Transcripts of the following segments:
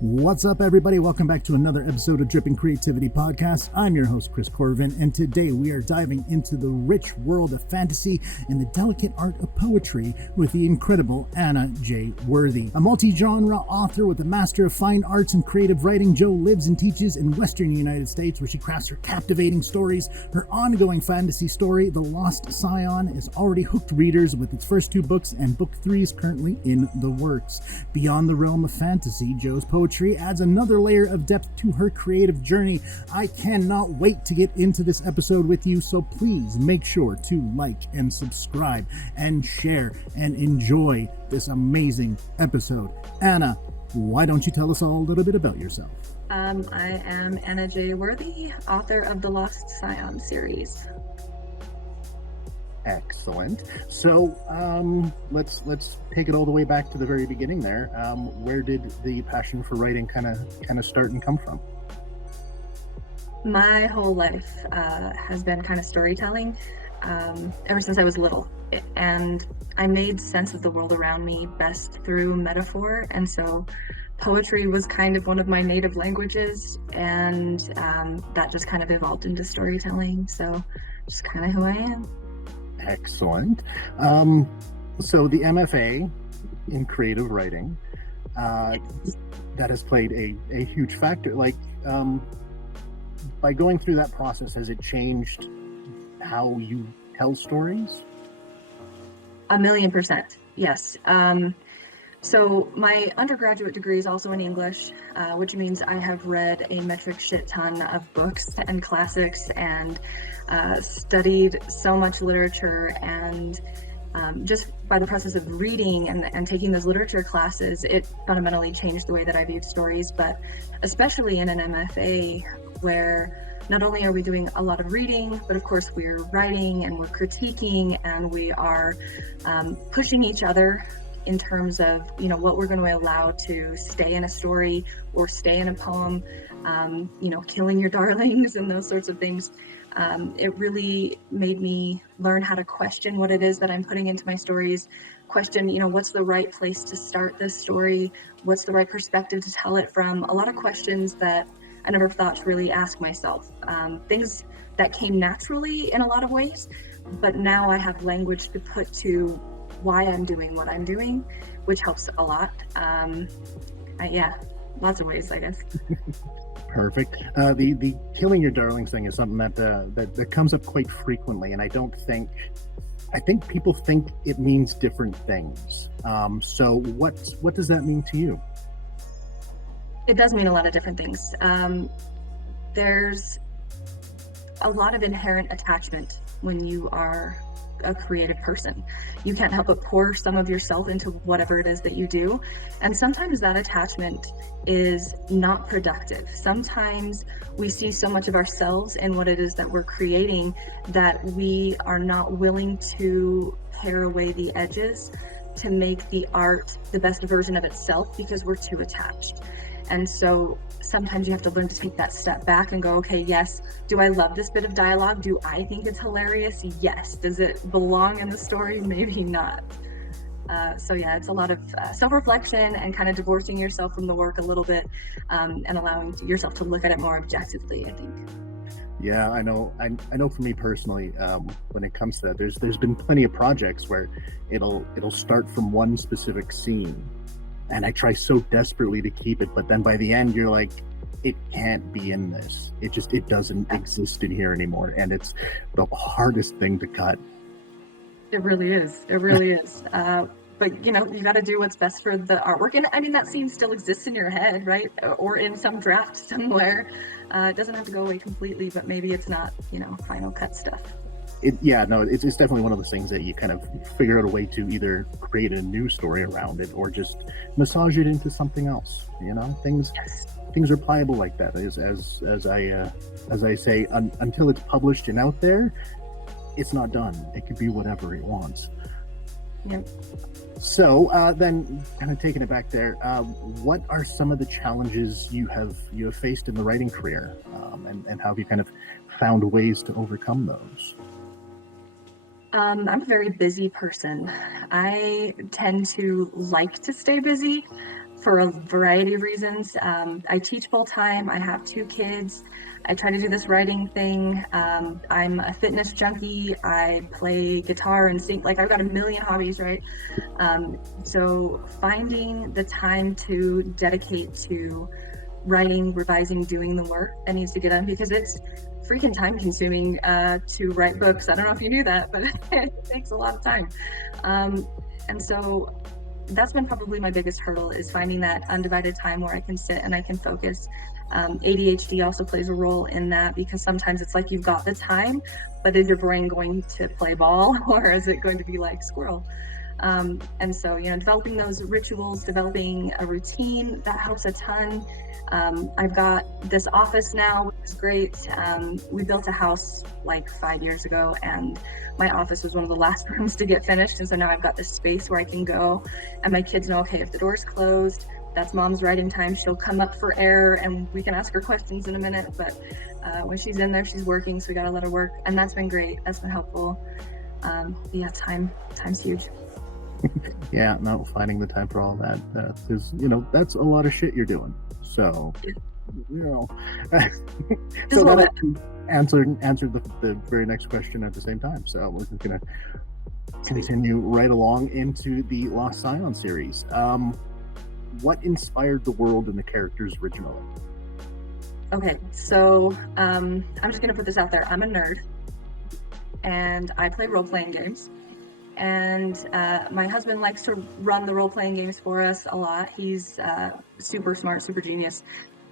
What's up, everybody? Welcome back to another episode of Dripping Creativity Podcast. I'm your host, Chris Corvan, and today we are diving into the rich world of fantasy and the delicate art of poetry with the incredible Anna J. Worthy. A multi-genre author with a Master of Fine Arts in Creative Writing, Jo lives and teaches in Western United States, where she crafts her captivating stories. Her ongoing fantasy story, The Lost Scion, has already hooked readers with its first two books, and book 3 is currently in the works. Beyond the realm of fantasy, Jo's poetry adds another layer of depth to her creative journey. I cannot wait to get into this episode with you, so please make sure to like and subscribe and share and enjoy this amazing episode. Anna, why don't you tell us all a little bit about yourself? I am Anna J. Worthy, author of the Lost Scion series. Excellent. So let's take it all the way back to the very beginning there. Where did the passion for writing kind of start and come from? My whole life has been kind of storytelling ever since I was little. And I made sense of the world around me best through metaphor. And so poetry was kind of one of my native languages. And that just kind of evolved into storytelling. So just kind of who I am. Excellent. So the MFA in creative writing, that has played a huge factor. Like, by going through that process, has it changed how you tell stories? 1,000,000%, yes. So my undergraduate degree is also in English, which means I have read a metric shit ton of books and classics and studied so much literature, and just by the process of reading and taking those literature classes, it fundamentally changed the way that I viewed stories. But especially in an MFA, where not only are we doing a lot of reading, but of course we're writing and we're critiquing and we are pushing each other in terms of, what we're going to allow to stay in a story or stay in a poem, killing your darlings and those sorts of things. It really made me learn how to question what it is that I'm putting into my stories, question, what's the right place to start this story? What's the right perspective to tell it from? A lot of questions that I never thought to really ask myself. Things that came naturally in a lot of ways, but now I have language to put to why I'm doing what I'm doing, which helps a lot. Lots of ways, I guess. Perfect. The killing your darlings thing is something that comes up quite frequently, and I think people think it means different things. So what does that mean to you? It does mean a lot of different things. There's a lot of inherent attachment when you are a creative person. You can't help but pour some of yourself into whatever it is that you do. And sometimes that attachment is not productive. Sometimes we see so much of ourselves in what it is that we're creating that we are not willing to pare away the edges to make the art the best version of itself because we're too attached. And so sometimes you have to learn to take that step back and go, okay, yes, do I love this bit of dialogue? Do I think it's hilarious? Yes. Does it belong in the story? Maybe not. It's a lot of self-reflection and kind of divorcing yourself from the work a little bit, and allowing yourself to look at it more objectively, I think. Yeah, I know for me personally, when it comes to that, there's been plenty of projects where it'll start from one specific scene, and I try so desperately to keep it, but then by the end you're like, it can't be in this. It doesn't exist in here anymore, and it's the hardest thing to cut. It really is. It really is. But you got to do what's best for the artwork, and I mean that scene still exists in your head, right? Or in some draft somewhere. It doesn't have to go away completely, but maybe it's not, final cut stuff. It's definitely one of those things that you kind of figure out a way to either create a new story around it or just massage it into something else. Things are pliable like that. As I say, until it's published and out there, it's not done. It could be whatever it wants. Yep. So then, kind of taking it back there, what are some of the challenges you have faced in the writing career, and how have you kind of found ways to overcome those? I'm a very busy person. I tend to like to stay busy for a variety of reasons. I teach full time. I have 2 kids. I try to do this writing thing. I'm a fitness junkie. I play guitar and sing. Like, I've got a million hobbies, right? So finding the time to dedicate to writing, revising, doing the work that needs to get done, because it's freaking time consuming to write books. I don't know if you knew that, but it takes a lot of time. And so that's been probably my biggest hurdle, is finding that undivided time where I can sit and I can focus. ADHD also plays a role in that, because sometimes it's like you've got the time, but is your brain going to play ball, or is it going to be like squirrel? And so, developing those rituals, developing a routine, that helps a ton. I've got this office now, which is great. We built a house like 5 years ago, and my office was one of the last rooms to get finished. And so now I've got this space where I can go, and my kids know, okay, if the door's closed, that's mom's writing time. She'll come up for air and we can ask her questions in a minute. But when she's in there, she's working. So we got to let her work. And that's been great. That's been helpful. Yeah, time's huge. Yeah, no, finding the time for all that, is, that's a lot of shit you're doing. So, so that answered the very next question at the same time. So we're just gonna continue right along into the Lost Scion series. What inspired the world and the characters originally? Okay, so I'm just gonna put this out there. I'm a nerd, and I play role-playing games. And my husband likes to run the role-playing games for us a lot. He's super smart, super genius.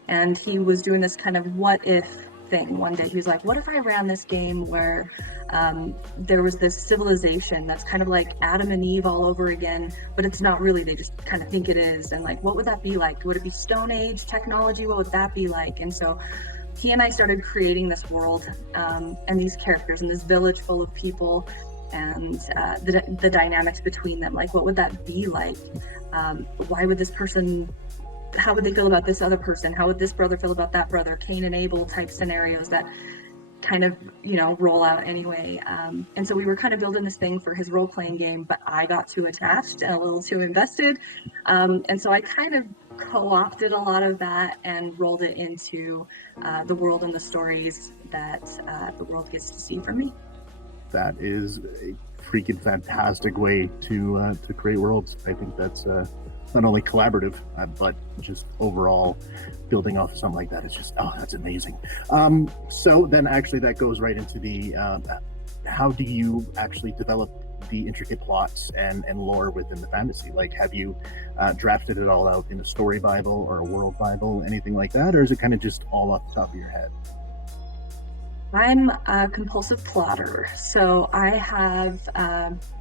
And he was doing this kind of what if thing one day. He was like, what if I ran this game where there was this civilization that's kind of like Adam and Eve all over again, but it's not really, they just kind of think it is. And like, what would that be like? Would it be Stone Age technology? What would that be like? And so he and I started creating this world and these characters and this village full of people, and the dynamics between them. Like, what would that be like? Why would this person, how would they feel about this other person? How would this brother feel about that brother? Cain and Abel type scenarios that kind of, roll out anyway. And so we were kind of building this thing for his role-playing game, but I got too attached and a little too invested. And so I kind of co-opted a lot of that and rolled it into the world and the stories that the world gets to see from me. That is a freaking fantastic way to create worlds. I think that's not only collaborative, but just overall building off of something like that is just, that's amazing. So then actually that goes right into the how do you actually develop the intricate plots and lore within the fantasy? Like, have you drafted it all out in a story Bible or a world Bible, anything like that, or is it kind of just all off the top of your head? I'm a compulsive plotter, so I have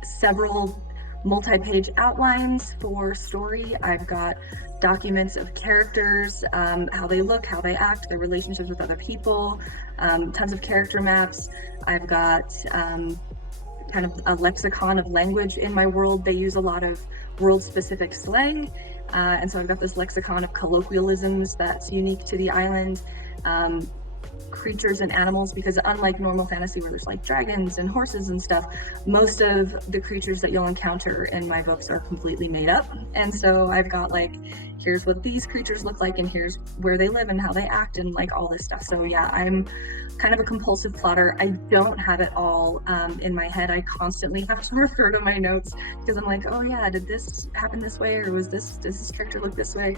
several multi-page outlines for story. I've got documents of characters, how they look, how they act, their relationships with other people, tons of character maps. I've got kind of a lexicon of language in my world. They use a lot of world-specific slang, and so I've got this lexicon of colloquialisms that's unique to the island. Creatures and animals, because unlike normal fantasy where there's like dragons and horses and stuff, most of the creatures that you'll encounter in my books are completely made up. And so I've got like, here's what these creatures look like and here's where they live and how they act and like all this stuff. So yeah, I'm kind of a compulsive plotter. I don't have it all in my head. I constantly have to refer to my notes because I'm like, oh yeah, did this happen this way, or does this character look this way?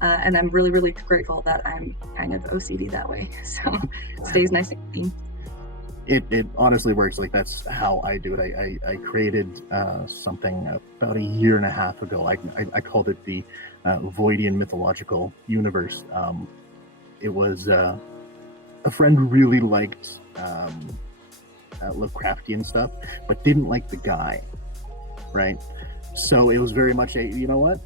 And I'm really, really grateful that I'm kind of OCD that way. So it stays nice and clean. It honestly works. Like, that's how I do it. I created something about a year and a half ago. I called it the Voidian mythological universe. It was a friend who really liked Lovecraftian stuff, but didn't like the guy, right? So it was very much a, you know what?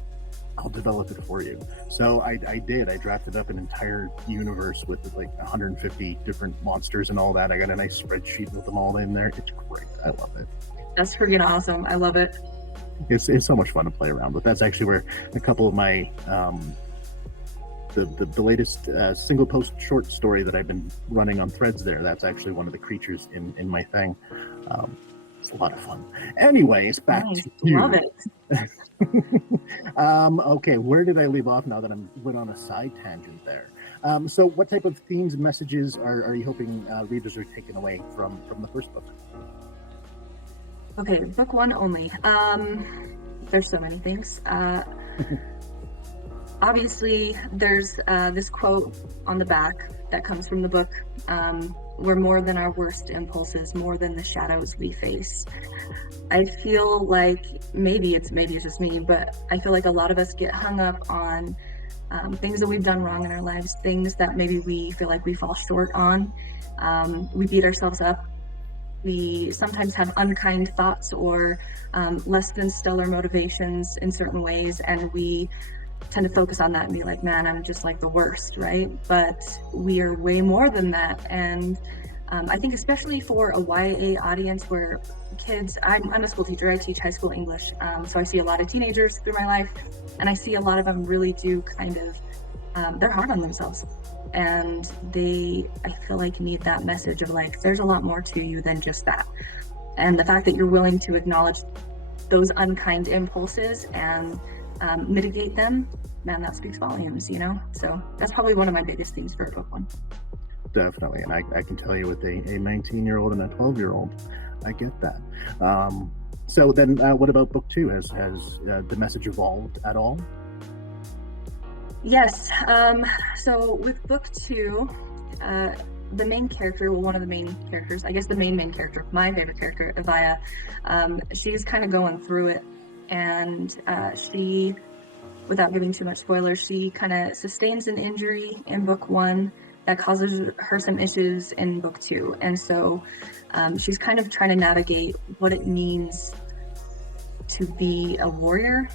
I'll develop it for you. So I did. I drafted up an entire universe with like 150 different monsters and all that. I got a nice spreadsheet with them all in there. It's great. I love it. That's freaking awesome. I love it. It's so much fun to play around with. That's actually where a couple of my the latest single post short story that I've been running on Threads there, that's actually one of the creatures in my thing. It's a lot of fun. Anyways, back Nice. to Love you. it. Okay, where did I leave off now that I'm went on a side tangent there? So what type of themes and messages are you hoping readers are taking away from the first book? Okay, book one only. There's so many things. Obviously, there's this quote on the back that comes from the book. We're more than our worst impulses, more than the shadows we face. I feel like maybe it's just me, but I feel like a lot of us get hung up on things that we've done wrong in our lives, things that maybe we feel like we fall short on. We beat ourselves up. We sometimes have unkind thoughts or less than stellar motivations in certain ways, and we tend to focus on that and be like, man, I'm just like the worst, right? But we are way more than that. And I think especially for a YA audience where kids, I'm a school teacher, I teach high school English. So I see a lot of teenagers through my life, and I see a lot of them really do kind of, they're hard on themselves. And I feel like, need that message of like, there's a lot more to you than just that. And the fact that you're willing to acknowledge those unkind impulses and mitigate them, man, that speaks volumes, you know? So that's probably one of my biggest themes for book one. Definitely, and I can tell you with a 19-year-old and a 12-year-old, I get that. So then what about book two? Has the message evolved at all? Yes. So with book two, the main character, well, one of the main characters, I guess the main character, my favorite character, Evaya, she's kind of going through it. And she, without giving too much spoilers, she kind of sustains an injury in book one that causes her some issues in book two. And so she's kind of trying to navigate what it means to be a warrior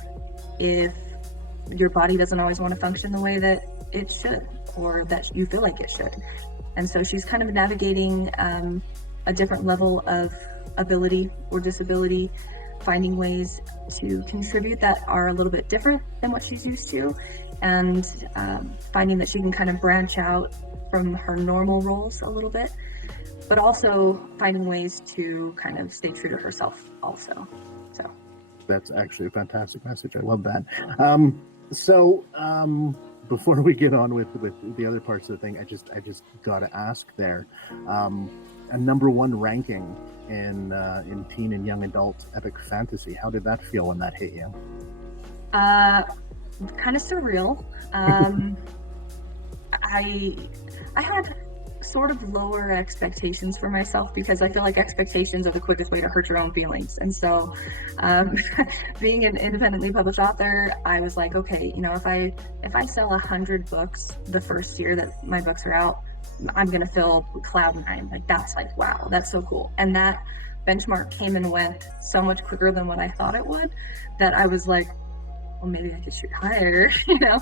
if your body doesn't always want to function the way that it should, or that you feel like it should. And so she's kind of navigating a different level of ability or disability, finding ways to contribute that are a little bit different than what she's used to, and finding that she can kind of branch out from her normal roles a little bit, but also finding ways to kind of stay true to herself also. So that's actually a fantastic message. I love that. Before we get on with the other parts of the thing, I just gotta ask there, a number one ranking in teen and young adult epic fantasy. How did that feel when that hit you? Kind of surreal. I had sort of lower expectations for myself, because I feel like expectations are the quickest way to hurt your own feelings. And so being an independently published author, I was like, okay, you know, if I sell 100 books the first year that my books are out, I'm gonna feel cloud nine. Like, that's like, wow, that's so cool. And that benchmark came and went so much quicker than what I thought it would, that I was like, well, maybe I could shoot higher, you know.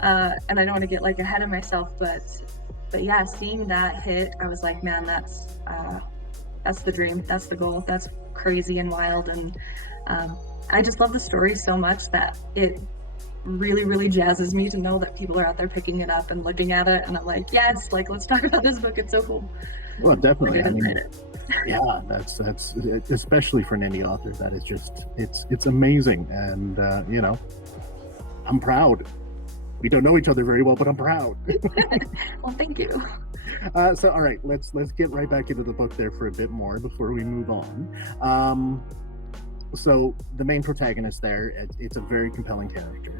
And I don't want to get like ahead of myself, but yeah, seeing that hit, I was like, man, that's the dream, that's the goal, that's crazy and wild. And I just love the story so much that it really, really jazzes me to know that people are out there picking it up and looking at it, and I'm like, yes, like, let's talk about this book, it's so cool. Well, definitely. I mean, yeah, that's especially for an indie author, that is just, it's amazing. And you know, I'm proud. We don't know each other very well, but I'm proud. Well, thank you. So all right, let's get right back into the book there for a bit more before we move on. So the main protagonist there, it's a very compelling character.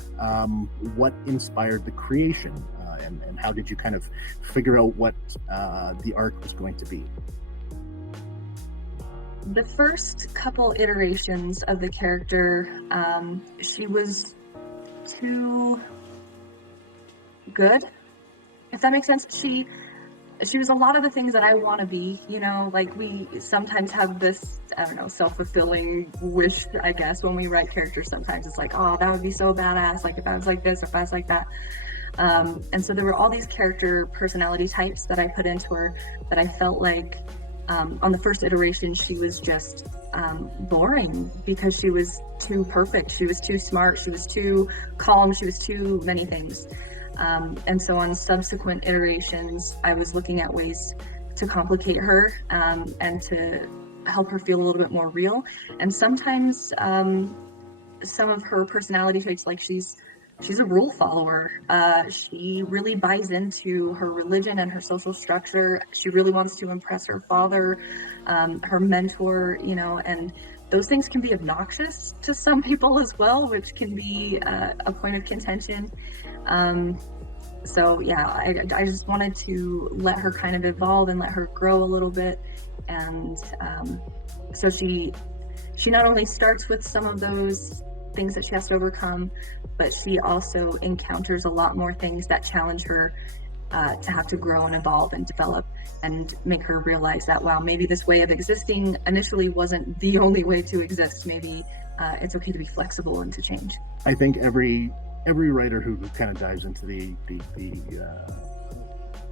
What inspired the creation, and how did you kind of figure out what the arc was going to be? The first couple iterations of the character, she was too good, if that makes sense. She was a lot of the things that I want to be, you know, like we sometimes have this, I don't know, self-fulfilling wish, I guess, when we write characters. Sometimes it's like, oh, that would be so badass, like if I was like this or if I was like that. And so there were all these character personality types that I put into her that I felt like on the first iteration, she was just boring, because she was too perfect, she was too smart, she was too calm, she was too many things. And so on subsequent iterations, I was looking at ways to complicate her, and to help her feel a little bit more real. And sometimes some of her personality traits, like she's a rule follower. She really buys into her religion and her social structure. She really wants to impress her father, her mentor, and those things can be obnoxious to some people as well, which can be a point of contention. So yeah, I just wanted to let her kind of evolve and let her grow a little bit. And so she not only starts with some of those things that she has to overcome, but she also encounters a lot more things that challenge her to have to grow and evolve and develop, and make her realize that, wow, maybe this way of existing initially wasn't the only way to exist. Maybe it's okay to be flexible and to change. I think every writer who kind of dives into the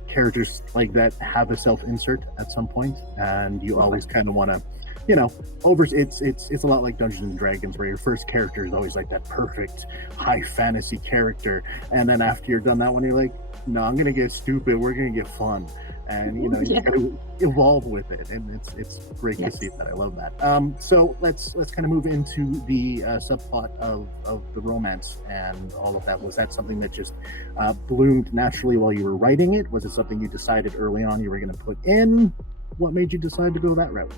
characters like that have a self-insert at some point, and you always kind of want to, it's a lot like Dungeons and Dragons, where your first character is always like that perfect high fantasy character, and then after you're done that one, you're like, no, I'm gonna get stupid, we're gonna get fun. And you gotta evolve with it, and it's great to see that. I love that. So let's kind of move into the subplot of the romance and all of that. Was that something that just bloomed naturally while you were writing it? Was it something you decided early on you were going to put in? What made you decide to go that route?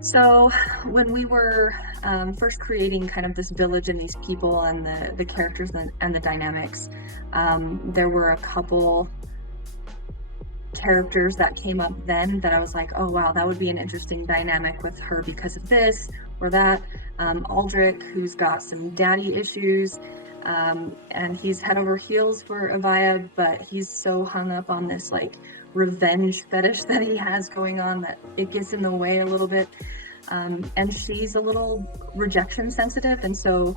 So when we were first creating kind of this village and these people and the characters and the dynamics, there were a couple characters that came up then that I was like, oh wow, that would be an interesting dynamic with her because of this or that. Aldrich, who's got some daddy issues, and he's head over heels for Avaya, but he's so hung up on this like revenge fetish that he has going on that it gets in the way a little bit. And she's a little rejection sensitive, and so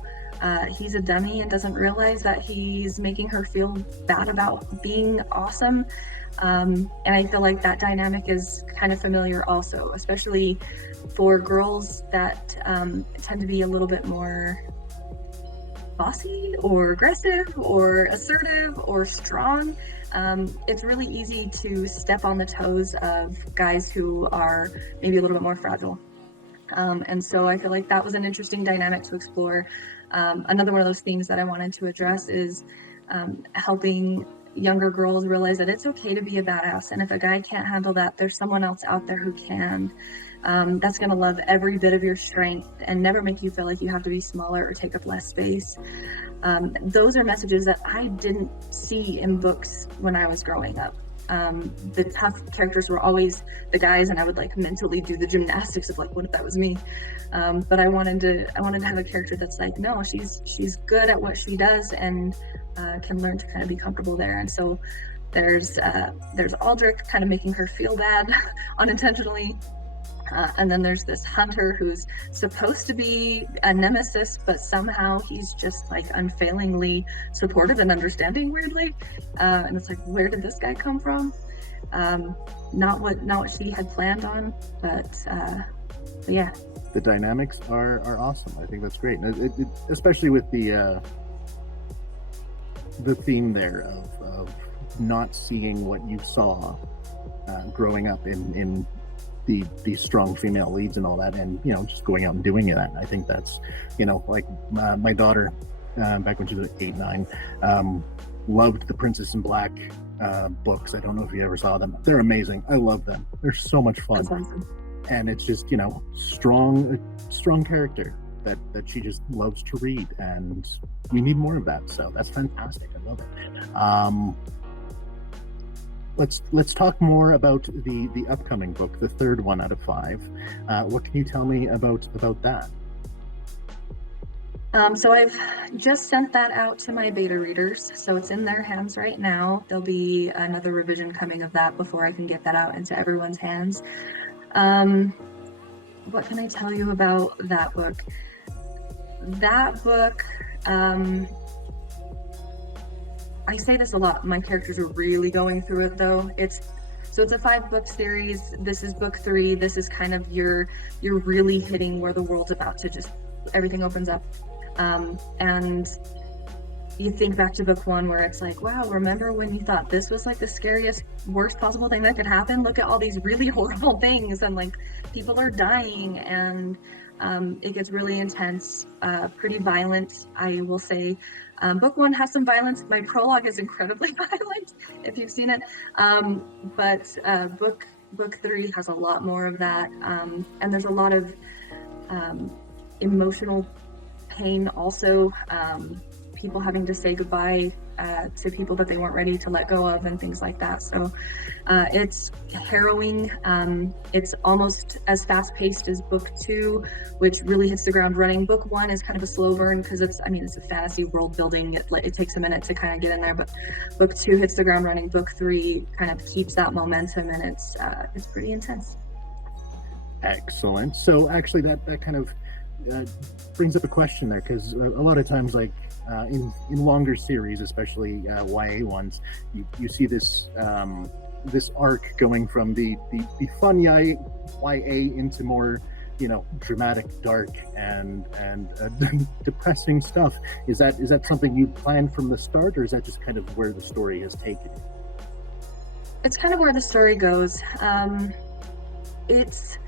he's a dummy and doesn't realize that he's making her feel bad about being awesome. And I feel like that dynamic is kind of familiar also, especially for girls that tend to be a little bit more bossy or aggressive or assertive or strong. It's really easy to step on the toes of guys who are maybe a little bit more fragile. And so I feel like that was an interesting dynamic to explore. Another one of those things that I wanted to address is helping younger girls realize that it's okay to be a badass, and if a guy can't handle that, there's someone else out there who can. That's going to love every bit of your strength and never make you feel like you have to be smaller or take up less space. Those are messages that I didn't see in books when I was growing up. The tough characters were always the guys, and I would like mentally do the gymnastics of like, what if that was me? But I wanted to have a character that's like, no, she's good at what she does and can learn to kind of be comfortable there. And so there's Aldrich kind of making her feel bad unintentionally. And then there's this hunter who's supposed to be a nemesis, but somehow he's just like unfailingly supportive and understanding, weirdly. And it's like, where did this guy come from? Not what she had planned on, but yeah. The dynamics are awesome. I think that's great, and especially with the theme there of not seeing what you saw growing up in the strong female leads and all that, and just going out and doing it. I think that's like my daughter back when she was 8, 9 loved the Princess in Black books. I don't know if you ever saw them. They're amazing. I love them. They're so much fun. That's awesome. And it's just strong character that she just loves to read, and we need more of that. So that's fantastic. I love it. Let's talk more about the upcoming book, the third one out of 5. What can you tell me about that? So I've just sent that out to my beta readers, so it's in their hands right now. There'll be another revision coming of that before I can get that out into everyone's hands. What can I tell you about that book? That book, I say this a lot, my characters are really going through it though. It's a 5-book series. This is book 3. This is kind of you're really hitting where the world's about to just, everything opens up. And you think back to book one where it's like, wow, remember when you thought this was like the scariest, worst possible thing that could happen? Look at all these really horrible things, and like people are dying, and it gets really intense, pretty violent, I will say. Book one has some violence. My prologue is incredibly violent, if you've seen it. But book three has a lot more of that, and there's a lot of emotional pain also. People having to say goodbye to people that they weren't ready to let go of, and things like that. So it's harrowing. It's almost as fast-paced as book two, which really hits the ground running. Book one is kind of a slow burn because it's a fantasy world building. It takes a minute to kind of get in there, but book two hits the ground running. Book three kind of keeps that momentum, and it's pretty intense. Excellent. So actually, that kind of brings up a question there, because a lot of times, like in longer series, especially YA ones, you see this this arc going from the fun YA into more, dramatic, dark, and depressing stuff. Is that something you planned from the start, or is that just kind of where the story has taken you? It's kind of where the story goes. It's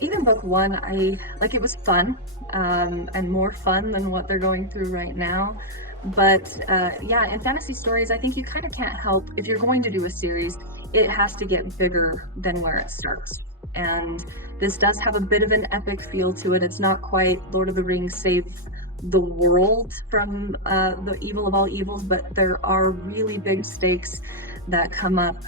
even book one, it was fun, and more fun than what they're going through right now. But in fantasy stories, I think you kind of can't help, if you're going to do a series, it has to get bigger than where it starts. And this does have a bit of an epic feel to it. It's not quite Lord of the Rings save the world from the evil of all evils, but there are really big stakes that come up.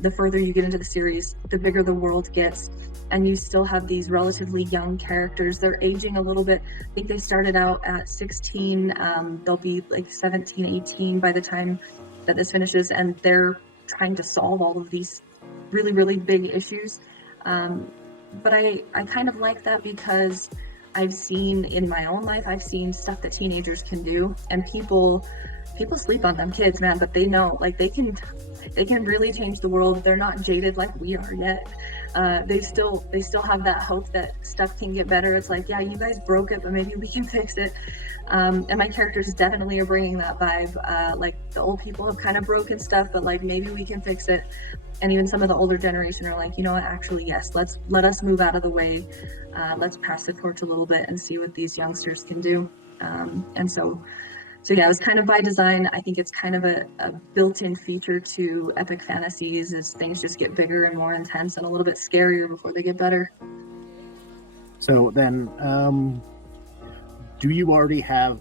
The further you get into the series, the bigger the world gets, and you still have these relatively young characters. They're aging a little bit. I think they started out at 16. They'll be like 17, 18 by the time that this finishes, and they're trying to solve all of these really, really big issues. But I kind of like that, because I've seen in my own life, I've seen stuff that teenagers can do, and people sleep on them kids, man, but they know, like, they can really change the world. They're not jaded like we are yet. They still have that hope that stuff can get better. It's like, yeah, you guys broke it, but maybe we can fix it. And my characters definitely are bringing that vibe. Like, the old people have kind of broken stuff, but like, maybe we can fix it. And even some of the older generation are like, you know what, actually, yes, let us move out of the way. Let's pass the torch a little bit and see what these youngsters can do. And so yeah, it was kind of by design. I think it's kind of a built-in feature to epic fantasies, as things just get bigger and more intense and a little bit scarier before they get better. So then, do you already have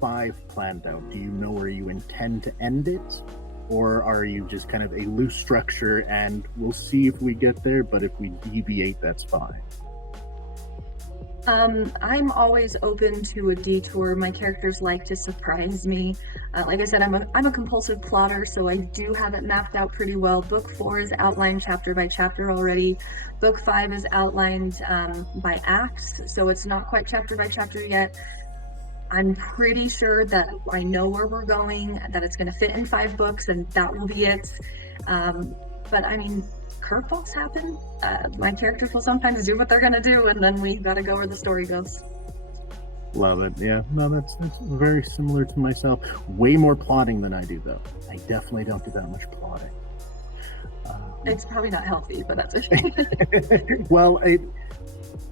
5 planned out? Do you know where you intend to end it? Or are you just kind of a loose structure and we'll see if we get there, but if we deviate, that's fine? I'm always open to a detour. My characters like to surprise me. Like I said, I'm a compulsive plotter, so I do have it mapped out pretty well. Book 4 is outlined chapter by chapter already. Book 5 is outlined by acts, so it's not quite chapter by chapter yet. I'm pretty sure that I know where we're going, that it's going to fit in 5 books, and that will be it. But I mean, curveballs happen. My characters will sometimes do what they're going to do, and then we got to go where the story goes. Love it. Yeah, no, that's very similar to myself. Way more plotting than I do, though. I definitely don't do that much plotting. It's probably not healthy, but that's okay. Well,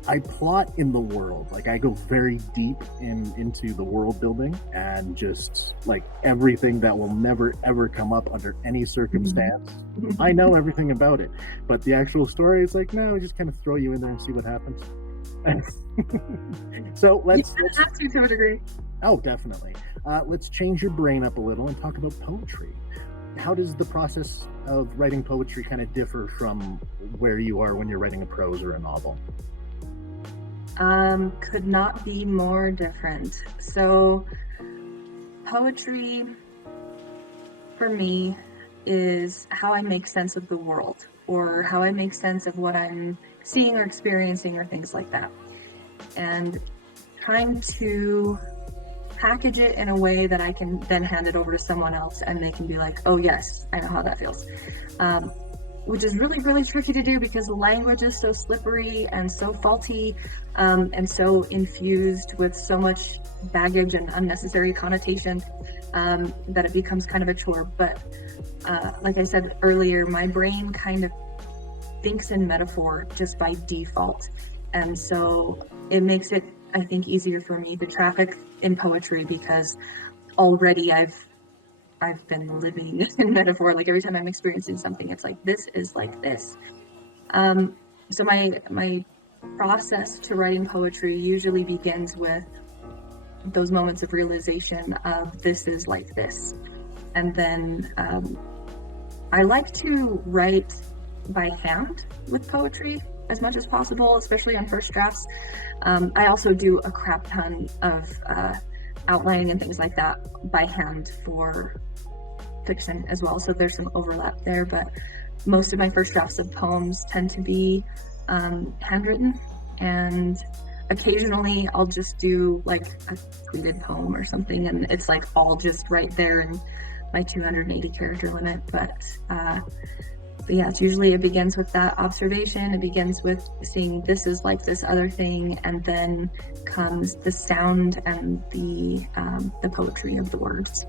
I plot in the world. Like, I go very deep into the world building, and just like everything that will never ever come up under any circumstance. I know everything about it, but the actual story is like, no, just kind of throw you in there and see what happens. So let's have to a degree. Oh, definitely. Let's change your brain up a little and talk about poetry. How does the process of writing poetry kind of differ from where you are when you're writing a prose or a novel? Could not be more different. So poetry for me is how I make sense of the world, or how I make sense of what I'm seeing or experiencing, or things like that. And trying to package it in a way that I can then hand it over to someone else, and they can be like, oh yes, I know how that feels. which is really, really tricky to do because the language is so slippery and so faulty, and so infused with so much baggage and unnecessary connotation, that it becomes kind of a chore. But like I said earlier, my brain kind of thinks in metaphor just by default. And so it makes it, I think, easier for me to traffic in poetry because already I've been living in metaphor. Like every time I'm experiencing something, it's like, this is like this. So my process to writing poetry usually begins with those moments of realization of this is like this. And then I like to write by hand with poetry as much as possible, especially on first drafts. I also do a crap ton of outlining and things like that by hand for fiction as well. So there's some overlap there, but most of my first drafts of poems tend to be handwritten, and occasionally I'll just do like a tweeted poem or something, and it's like all just right there in my 280 character limit. But yeah, it's usually, it begins with that observation. It begins with seeing this is like this other thing, and then comes the sound and the poetry of the words.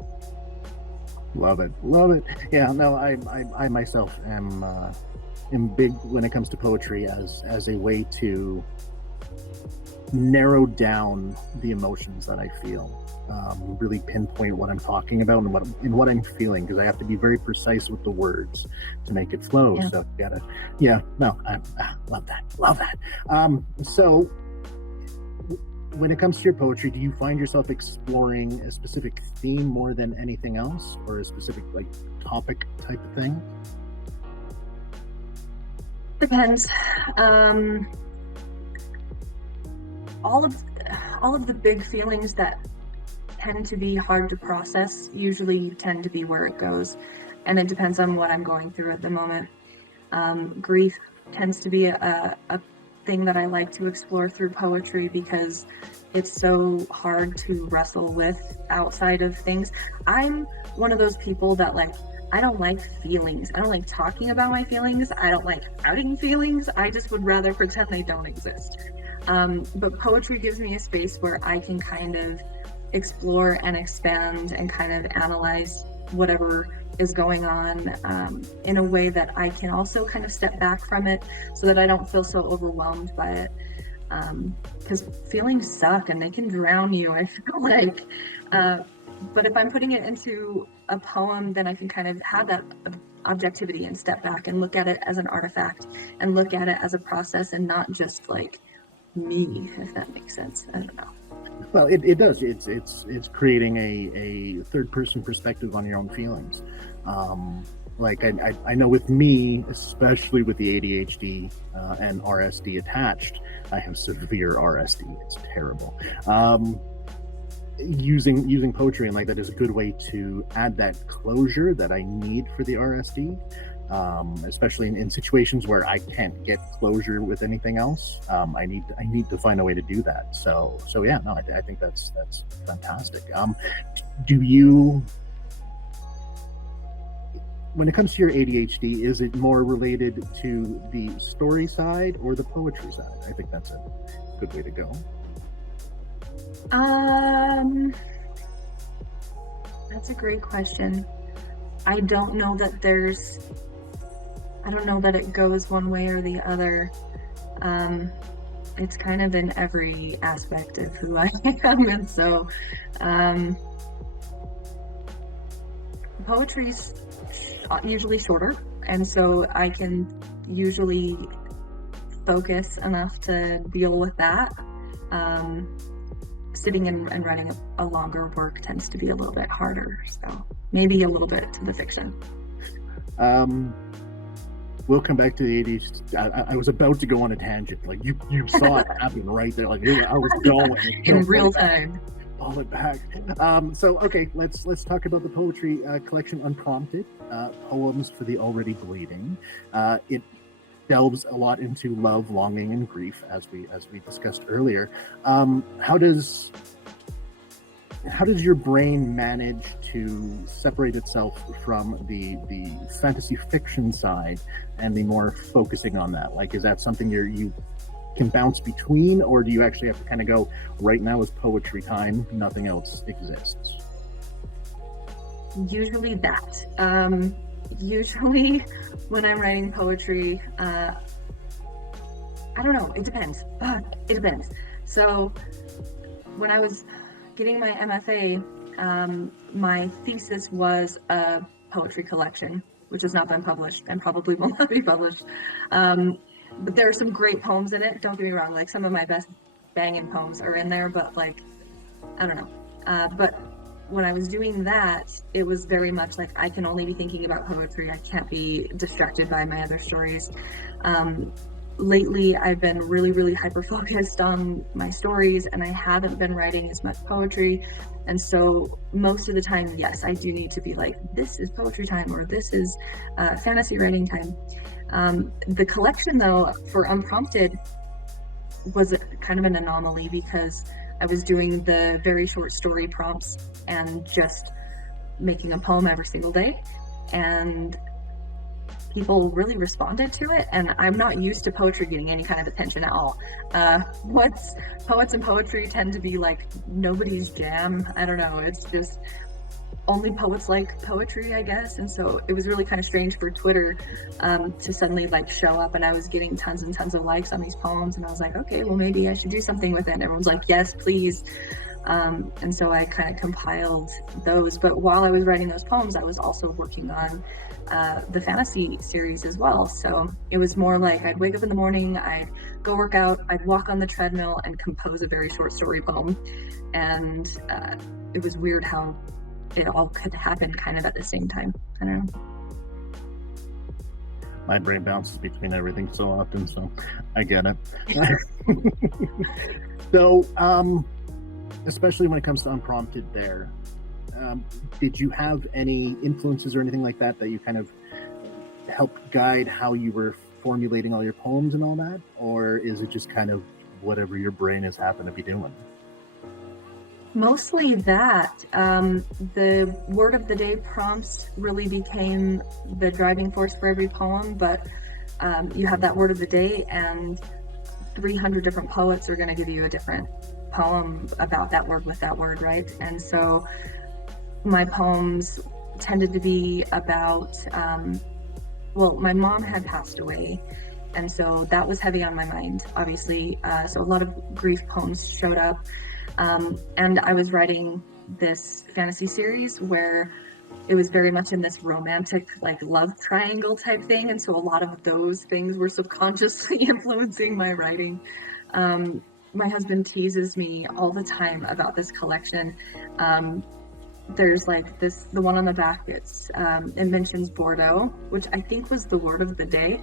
Love it. Yeah, no, I myself am big when it comes to poetry as a way to narrow down the emotions that I feel, really pinpoint what I'm talking about and what I'm feeling, because I have to be very precise with the words to make it flow. Yeah. So I love that. So when it comes to your poetry, do you find yourself exploring a specific theme more than anything else, or a specific like topic type of thing? Depends. All of the big feelings that tend to be hard to process usually tend to be where it goes, and it depends on what I'm going through at the moment. Grief tends to be a thing that I like to explore through poetry because it's so hard to wrestle with outside of things. I'm one of those people that I don't like feelings. I don't like talking about my feelings. I don't like outing feelings. I just would rather pretend they don't exist. But poetry gives me a space where I can kind of explore and expand and kind of analyze whatever is going on, in a way that I can also kind of step back from it so that I don't feel so overwhelmed by it. Because feelings suck and they can drown you, I feel like. But if I'm putting it into a poem, then I can kind of have that objectivity and step back and look at it as an artifact and look at it as a process and not just like me, if that makes sense. I don't know. Well, it does. It's creating a third person perspective on your own feelings. Like I know with me, especially with the ADHD and RSD attached, I have severe RSD. It's terrible. Using poetry and like that is a good way to add that closure that I need for the RSD. Especially in situations where I can't get closure with anything else. I need to find a way to do that. So yeah, no, I think that's fantastic. Do you, when it comes to your ADHD, is it more related to the story side or the poetry side? I think that's a good way to go. That's a great question. I don't know that it goes one way or the other. It's kind of in every aspect of who I am. And so poetry's usually shorter, and so I can usually focus enough to deal with that. Sitting and writing a longer work tends to be a little bit harder, so maybe a little bit to the fiction. We'll come back to the ADHD. I was about to go on a tangent. Like you saw it happen right there. Like I was going in real time. Pull it back. So okay, let's talk about the poetry collection Unprompted, Poems for the Already Bleeding. It delves a lot into love, longing, and grief, as we discussed earlier. How does how does your brain manage to separate itself from the fantasy fiction side and the more focusing on that? Like, is that something you can bounce between, or do you actually have to kind of go, right now is poetry time, nothing else exists? Usually that. Usually when I'm writing poetry, I don't know, it depends. It depends. So when I was getting my MFA, my thesis was a poetry collection, which has not been published and probably will not be published. But there are some great poems in it. Don't get me wrong, like some of my best banging poems are in there, but like, I don't know. But when I was doing that, it was very much like I can only be thinking about poetry. I can't be distracted by my other stories. Lately, I've been really, really hyper focused on my stories, and I haven't been writing as much poetry. And so most of the time, yes, I do need to be like, this is poetry time, or this is fantasy writing time. The collection, though, for Unprompted was kind of an anomaly because I was doing the very short story prompts and just making a poem every single day. And people really responded to it, and I'm not used to poetry getting any kind of attention at all. What's poets and poetry tend to be like nobody's jam. I don't know. It's just only poets like poetry, I guess. And so it was really kind of strange for Twitter to suddenly like show up, and I was getting tons and tons of likes on these poems, and I was like, okay, well maybe I should do something with it. And everyone's like, yes, please. And so I kind of compiled those. But while I was writing those poems, I was also working on the fantasy series as well. So it was more like I'd wake up in the morning, I'd go work out, I'd walk on the treadmill and compose a very short story poem. And it was weird how it all could happen kind of at the same time. I don't know. My brain bounces between everything so often, so I get it. So, especially when it comes to Unprompted there, did you have any influences or anything like that that you kind of helped guide how you were formulating all your poems and all that? Or is it just kind of whatever your brain has happened to be doing? Mostly that. The word of the day prompts really became the driving force for every poem, but you have that word of the day, and 300 different poets are going to give you a different poem about that word with that word, right? And so my poems tended to be about, well, my mom had passed away, and so that was heavy on my mind, obviously. So a lot of grief poems showed up. And I was writing this fantasy series where it was very much in this romantic, like love triangle type thing. And so a lot of those things were subconsciously influencing my writing. My husband teases me all the time about this collection. There's like this, the one on the back, it mentions Bordeaux, which I think was the word of the day.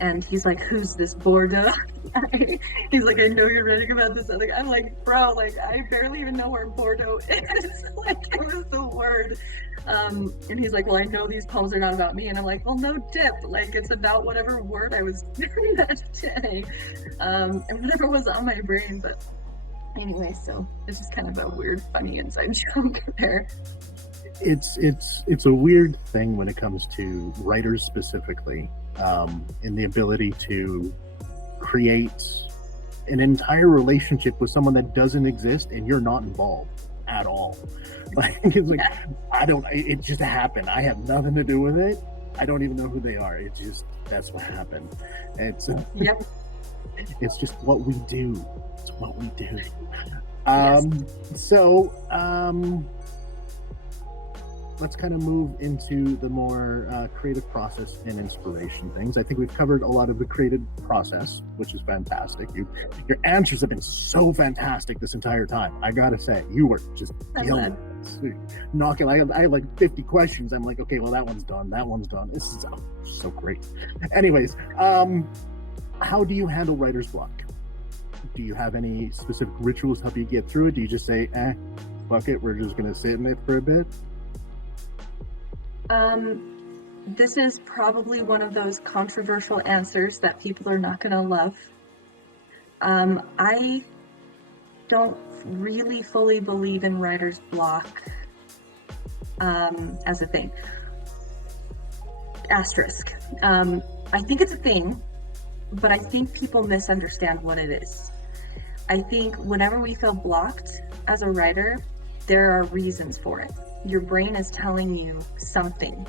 And he's like, who's this Bordeaux? He's like, I know you're writing about this. I'm like, bro, like, I barely even know where Bordeaux is. Like, it was the word. And he's like, well, I know these poems are not about me. And I'm like, well, no dip. Like, it's about whatever word I was that day. And whatever was on my brain. But anyway, so it's just kind of a weird, funny inside joke there. It's a weird thing when it comes to writers specifically, in the ability to create an entire relationship with someone that doesn't exist and you're not involved at all. Like, it's like, it just happened. I have nothing to do with it. I don't even know who they are. It's just, that's what happened. It's Yep. It's just what we do. It's what we do. Yes. So let's kind of move into the more creative process and inspiration things. I think we've covered a lot of the creative process, which is fantastic. Your answers have been so fantastic this entire time. I gotta say, you were just knocking. I have like 50 questions. I'm like, okay, well, that one's done. That one's done. This is so great. Anyways, how do you handle writer's block? Do you have any specific rituals to help you get through it? Do you just say, fuck it, we're just gonna sit in it for a bit? This is probably one of those controversial answers that people are not going to love. I don't really fully believe in writer's block as a thing. Asterisk. I think it's a thing, but I think people misunderstand what it is. I think whenever we feel blocked as a writer, there are reasons for it. Your brain is telling you something,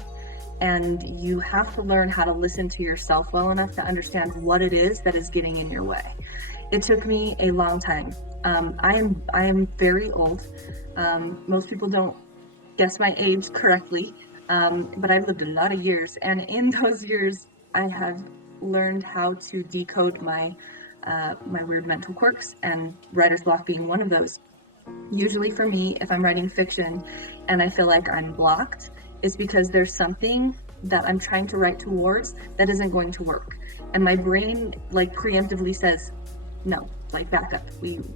and you have to learn how to listen to yourself well enough to understand what it is that is getting in your way. It took me a long time. I am very old. Most people don't guess my age correctly, but I've lived a lot of years, and in those years, I have learned how to decode my weird mental quirks, and writer's block being one of those. Usually for me, if I'm writing fiction and I feel like I'm blocked, it's because there's something that I'm trying to write towards that isn't going to work. And my brain like preemptively says, no, like back up,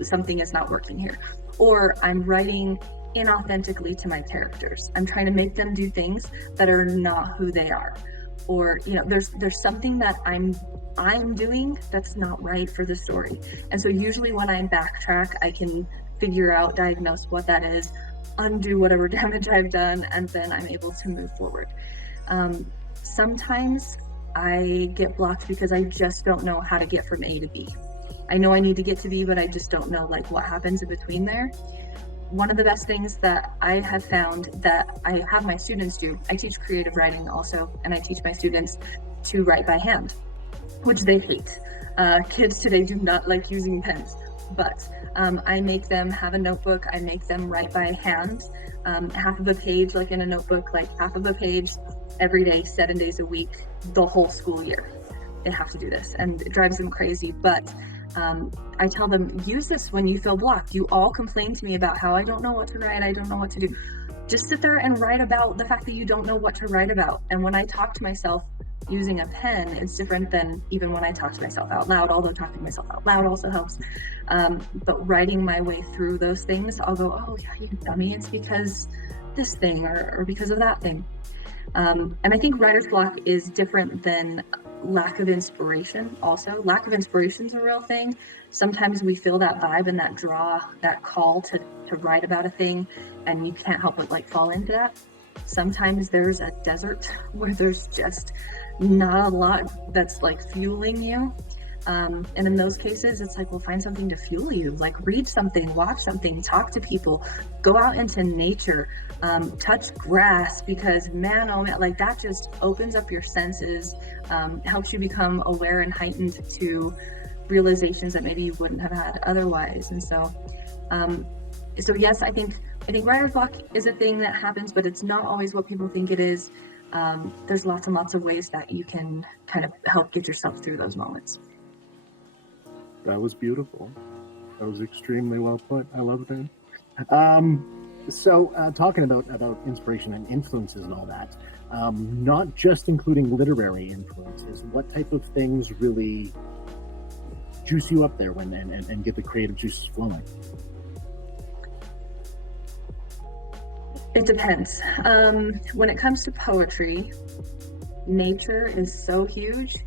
something is not working here. Or I'm writing inauthentically to my characters. I'm trying to make them do things that are not who they are. Or, there's something that I'm doing that's not right for the story. And so usually when I backtrack, I can figure out, diagnose what that is, undo whatever damage I've done, and then I'm able to move forward. Sometimes I get blocked because I just don't know how to get from A to B. I know I need to get to B, but I just don't know like what happens in between there. One of the best things that I have found that I have my students do, I teach creative writing also, and I teach my students to write by hand, which they hate. Kids today do not like using pens, but I make them have a notebook. I make them write by hand, half of a page, like in a notebook, like half of a page every day, 7 days a week, the whole school year. They have to do this, and it drives them crazy, but I tell them, use this when you feel blocked. You all complain to me about how I don't know what to write, I don't know what to do. Just sit there and write about the fact that you don't know what to write about. And when I talk to myself using a pen, it's different than even when I talk to myself out loud, although talking to myself out loud also helps. But writing my way through those things, I'll go, oh yeah, you dummy, it's because this thing or because of that thing. And I think writer's block is different than lack of inspiration also. Lack of inspiration is a real thing. Sometimes we feel that vibe and that draw, that call to write about a thing, and you can't help but like fall into that. Sometimes there's a desert where there's just not a lot that's like fueling you. And in those cases, it's like, well, find something to fuel you, like read something, watch something, talk to people, go out into nature, touch grass, because man, oh man, like that just opens up your senses, helps you become aware and heightened to realizations that maybe you wouldn't have had otherwise. And so yes, I think writer's block is a thing that happens, but it's not always what people think it is. There's lots and lots of ways that you can kind of help get yourself through those moments. That was beautiful. That was extremely well put. I love that. So talking about inspiration and influences and all that, not just including literary influences, what type of things really juice you up there and get the creative juices flowing? It depends. When it comes to poetry, nature is so huge.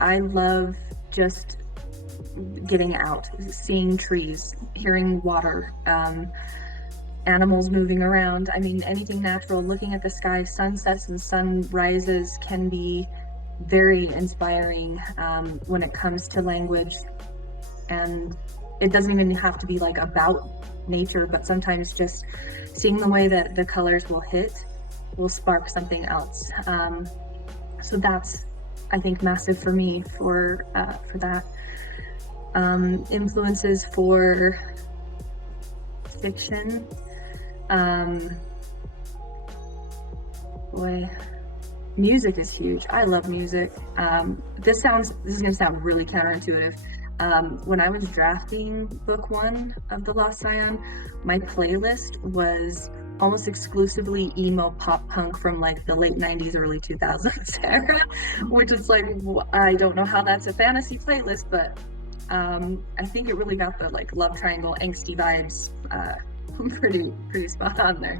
I love just getting out, seeing trees, hearing water, animals moving around. I mean, anything natural, looking at the sky, sunsets and sunrises can be very inspiring when it comes to language. And it doesn't even have to be like about nature, but sometimes just seeing the way that the colors will hit will spark something else. So that's, I think, massive for me for that. Influences for fiction. Music is huge. I love music. This is going to sound really counterintuitive. When I was drafting book 1 of the Lost Scion, my playlist was almost exclusively emo pop punk from like the late 90s, early 2000s era, which is like, I don't know how that's a fantasy playlist, but I think it really got the like love triangle angsty vibes pretty spot on there.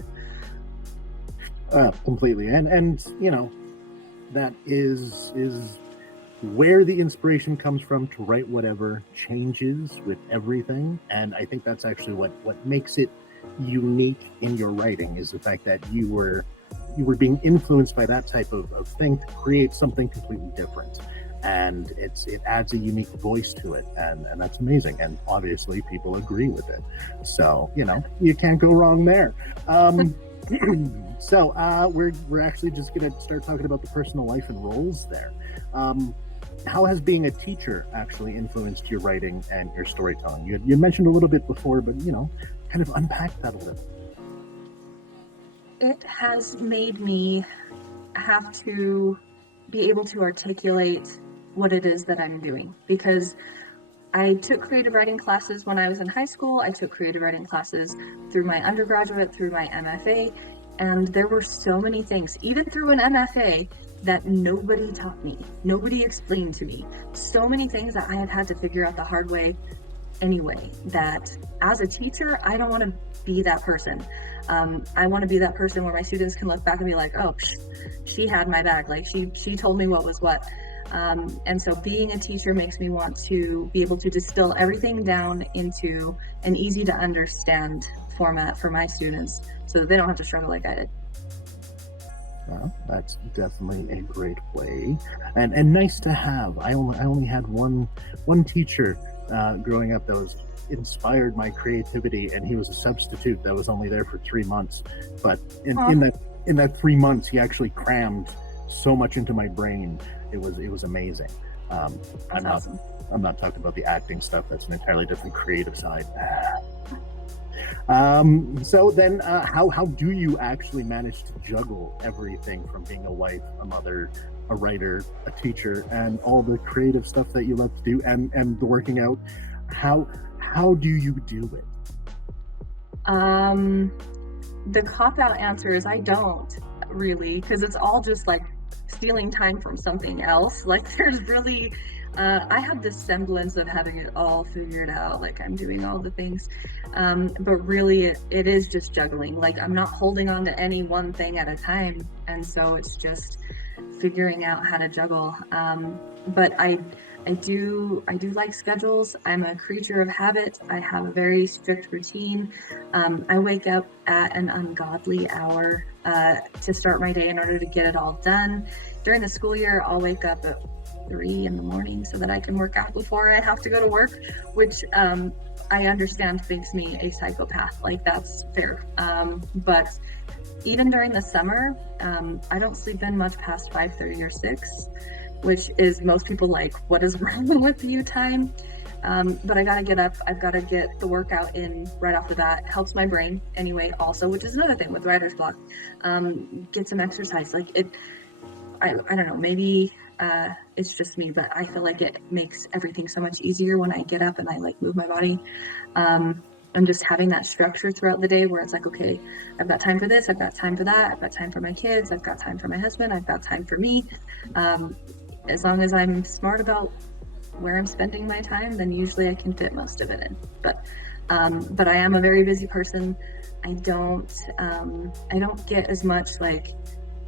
Completely. And you know, that is where the inspiration comes from to write whatever changes with everything. And I think that's actually what makes it unique in your writing, is the fact that you were being influenced by that type of thing to create something completely different. And it adds a unique voice to it, and that's amazing. And obviously people agree with it, so you can't go wrong there. So we're actually just gonna start talking about the personal life and roles there. How has being a teacher actually influenced your writing and your storytelling? You mentioned a little bit before, but kind of unpack that a little. It has made me have to be able to articulate what it is that I'm doing, because I took creative writing classes when I was in high school. I took creative writing classes through my undergraduate, through my MFA, and there were so many things, even through an MFA, that nobody taught me. Nobody explained to me. So many things that I have had to figure out the hard way anyway, that as a teacher, I don't want to be that person. I want to be that person where my students can look back and be like, oh, she had my back. Like she told me what was what. And so being a teacher makes me want to be able to distill everything down into an easy to understand format for my students so that they don't have to struggle like I did. Well, that's definitely a great way, and nice to have. I only had one teacher growing up that was inspired my creativity, and he was a substitute that was only there for 3 months. But in that 3 months, he actually crammed so much into my brain. It was amazing. I'm not talking about the acting stuff. That's an entirely different creative side. So then, how do you actually manage to juggle everything from being a wife, a mother, a writer, a teacher, and all the creative stuff that you love to do, and the working out? How do you do it? The cop-out answer is I don't really, because it's all just like stealing time from something else. Like there's really I have this semblance of having it all figured out, like I'm doing all the things, but really it is just juggling. Like I'm not holding on to any one thing at a time, and so it's just figuring out how to juggle. But I do like schedules. I'm a creature of habit. I have a very strict routine. I wake up at an ungodly hour to start my day in order to get it all done. During the school year, I'll wake up at 3 in the morning so that I can work out before I have to go to work, which I understand makes me a psychopath. Like that's fair. But even during the summer, I don't sleep in much past 5:30 or 6, which is most people like, what is wrong with you time? But I gotta get up. I've got to get the workout in right off the bat. Helps my brain anyway, also, which is another thing with writer's block. Get some exercise. Like I don't know, maybe it's just me, but I feel like it makes everything so much easier when I get up and I like move my body. And just having that structure throughout the day where it's like, okay, I've got time for this, I've got time for that, I've got time for my kids, I've got time for my husband, I've got time for me. As long as I'm smart about where I'm spending my time, then usually I can fit most of it in. But I am a very busy person. I don't get as much like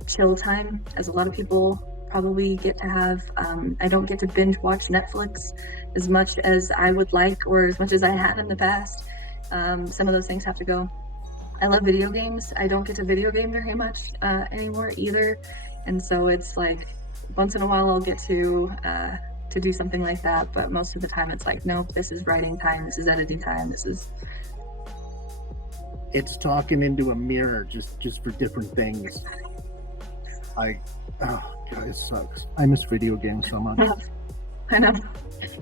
chill time as a lot of people probably get to have. I don't get to binge watch Netflix as much as I would like, or as much as I had in the past. Some of those things have to go. I love video games. I don't get to video game very much anymore either, and so it's like once in a while I'll get to do something like that, but most of the time it's like, nope, this is writing time, this is editing time, it's talking into a mirror just for different things. Oh god, it sucks. I miss video games so much. I know.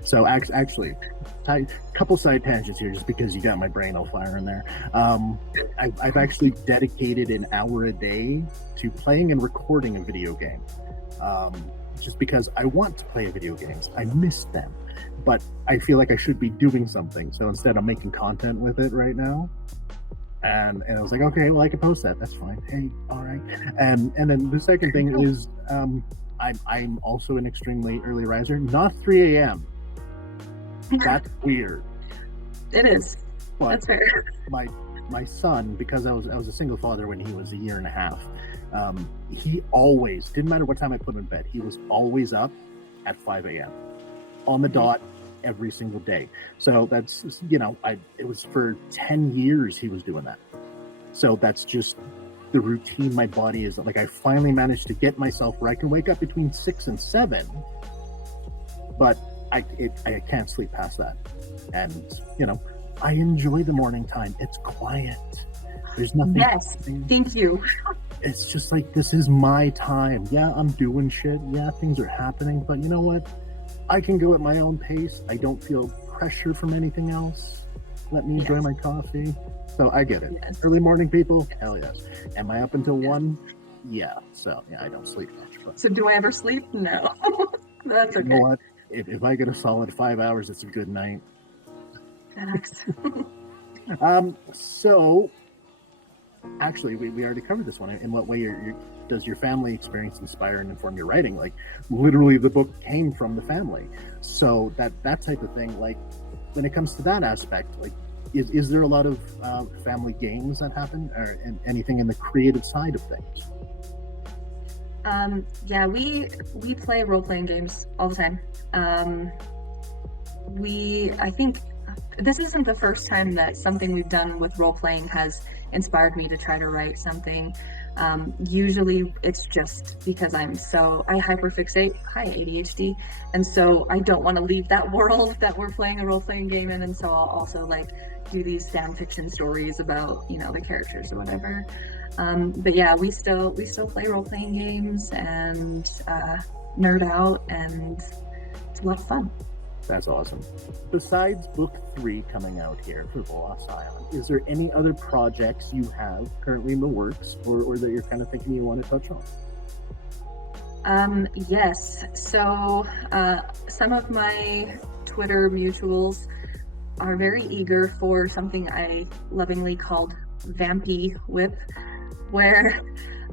So actually, couple side tangents here, just because you got my brain all firing there. I've actually dedicated an hour a day to playing and recording a video game. Just because I want to play video games. I miss them, but I feel like I should be doing something. So instead, I'm making content with it right now. And I was like, okay, well, I can post that. That's fine. Hey, all right. And then the second thing is, I'm also an extremely early riser. Not 3 a.m. That's weird. It is. But that's fair. My son, because I was a single father when he was a year and a half. He always, didn't matter what time I put him in bed, he was always up at 5 a.m. on the dot every single day. So that's, you know, it was for 10 years he was doing that. So that's just the routine my body is like. I finally managed to get myself where I can wake up between 6 and 7, but I can't sleep past that. And, you know, I enjoy the morning time. It's quiet. There's nothing. Yes, thank you. It's just like, this is my time. Yeah, I'm doing shit. Yeah, things are happening. But you know what? I can go at my own pace. I don't feel pressure from anything else. Let me enjoy my coffee. So I get it. Yes. Early morning people, hell yes. Am I up until 1? Yeah. So yeah, I don't sleep much. But So do I ever sleep? No. That's okay. you know what? If I get a solid 5 hours, it's a good night. Thanks. So actually, we already covered this one. In what way does your family experience inspire and inform your writing? Like, literally, the book came from the family. So that type of thing, like, when it comes to that aspect, like, is there a lot of family games that happen, or anything in the creative side of things? Yeah, we play role-playing games all the time. I think this isn't the first time that something we've done with role-playing has inspired me to try to write something. Usually it's just because I hyperfixate, hi ADHD, and so I don't want to leave that world that we're playing a role-playing game in, and so I'll also like do these fan fiction stories about, you know, the characters or whatever. But yeah, we still play role-playing games and nerd out, and it's a lot of fun. That's awesome. Besides book 3 coming out here for the Lost Scion, is there any other projects you have currently in the works, or that you're kind of thinking you want to touch on? Yes. So some of my Twitter mutuals are very eager for something I lovingly called Vampy Whip, where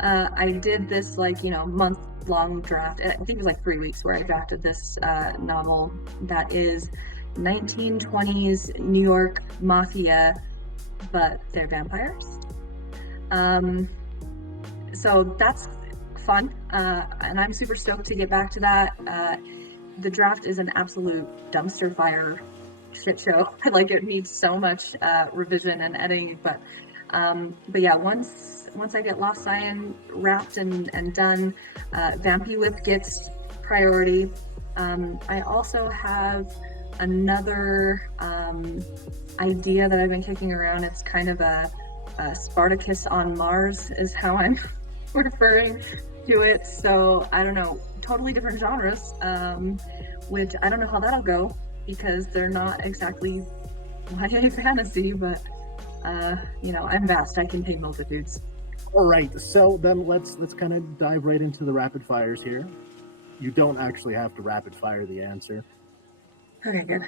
I did this, like, you know, month-long draft. I think it was like 3 weeks where I drafted this novel that is 1920s New York mafia, but they're vampires. So that's fun, and I'm super stoked to get back to that. The draft is an absolute dumpster fire shit show. Like, it needs so much revision and editing, but yeah, once I get Lost Scion wrapped and done, Vampy Whip gets priority. I also have another idea that I've been kicking around. It's kind of a Spartacus on Mars is how I'm referring to it. So I don't know, totally different genres, which I don't know how that'll go, because they're not exactly YA fantasy, but you know, I'm vast. I contain multitudes. All right, so then let's kind of dive right into the rapid fires here. You don't actually have to rapid fire the answer. Okay, good.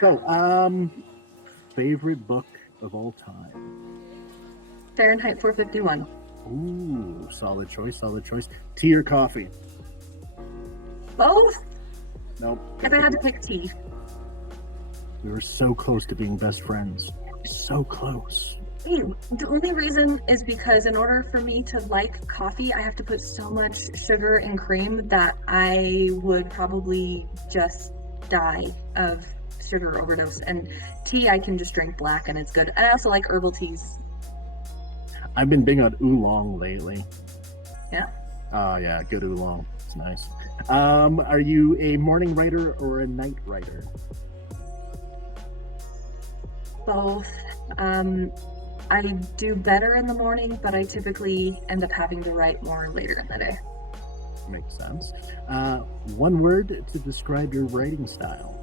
So, favorite book of all time? Fahrenheit 451. Ooh, solid choice, solid choice. Tea or coffee? Both? Nope. If I had to pick tea. We were so close to being best friends. So close. The only reason is because in order for me to like coffee, I have to put so much sugar and cream that I would probably just die of sugar overdose. And tea, I can just drink black and it's good. And I also like herbal teas. I've been big on oolong lately. Yeah? Oh yeah, good oolong. It's nice. Are you a morning writer or a night writer? Both. I do better in the morning, but I typically end up having to write more later in the day. Makes sense. One word to describe your writing style.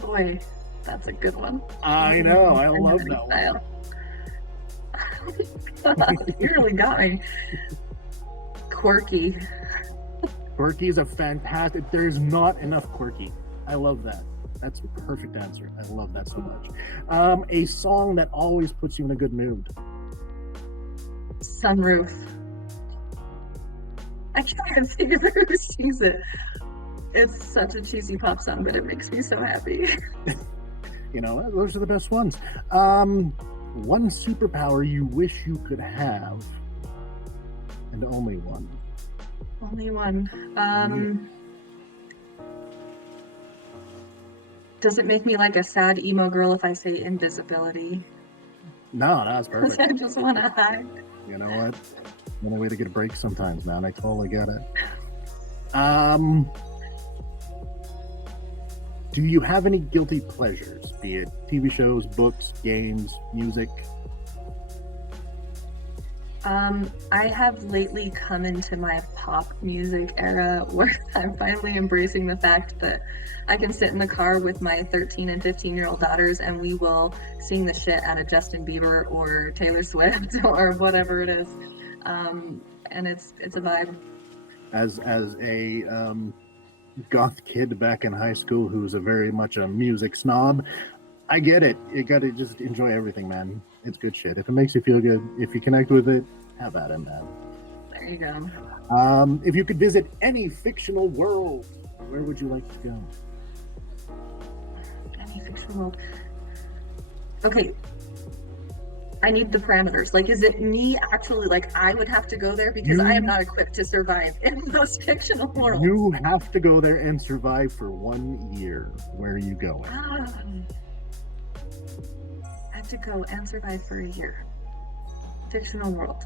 Boy, that's a good one. I know. I love that one. You really got me. Quirky. Quirky is a fantastic. There's not enough quirky. I love that. That's a perfect answer. I love that so much. A song that always puts you in a good mood. Sunroof. I can't even figure out who sings it. It's such a cheesy pop song, but it makes me so happy. You know, those are the best ones. One superpower you wish you could have, and only one. Only one. Does it make me like a sad emo girl if I say invisibility? No, that's Because perfect. I just want to hide. You know what? Only way to get a break sometimes, man. I totally get it. Um, do you have any guilty pleasures, be it TV shows, books, games, music? I have lately come into my pop music era where I'm finally embracing the fact that I can sit in the car with my 13 and 15-year-old daughters and we will sing the shit out of Justin Bieber or Taylor Swift or whatever it is. And it's a vibe. As a goth kid back in high school who's a very much a music snob, I get it. You gotta just enjoy everything, man. It's good shit. If it makes you feel good, if you connect with it, have at it, man. There you go. If you could visit any fictional world, where would you like to go? Any fictional world. Okay. I need the parameters. Like, is it me actually, like, I would have to go there because I am not equipped to survive in those fictional worlds. You have to go there and survive for 1 year. Where are you going? I have to go and survive for a year. Fictional world.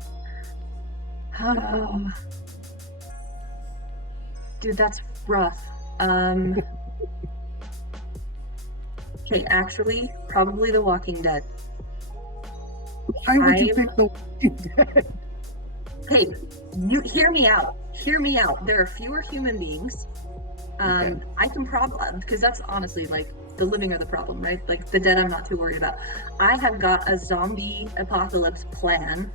Dude, that's rough. Okay, actually, probably The Walking Dead. Why would you pick The Walking Dead? Hey, you hear me out. Hear me out. There are fewer human beings. I can probably, because that's honestly like the living are the problem, right? Like the dead, I'm not too worried about. I have got a zombie apocalypse plan.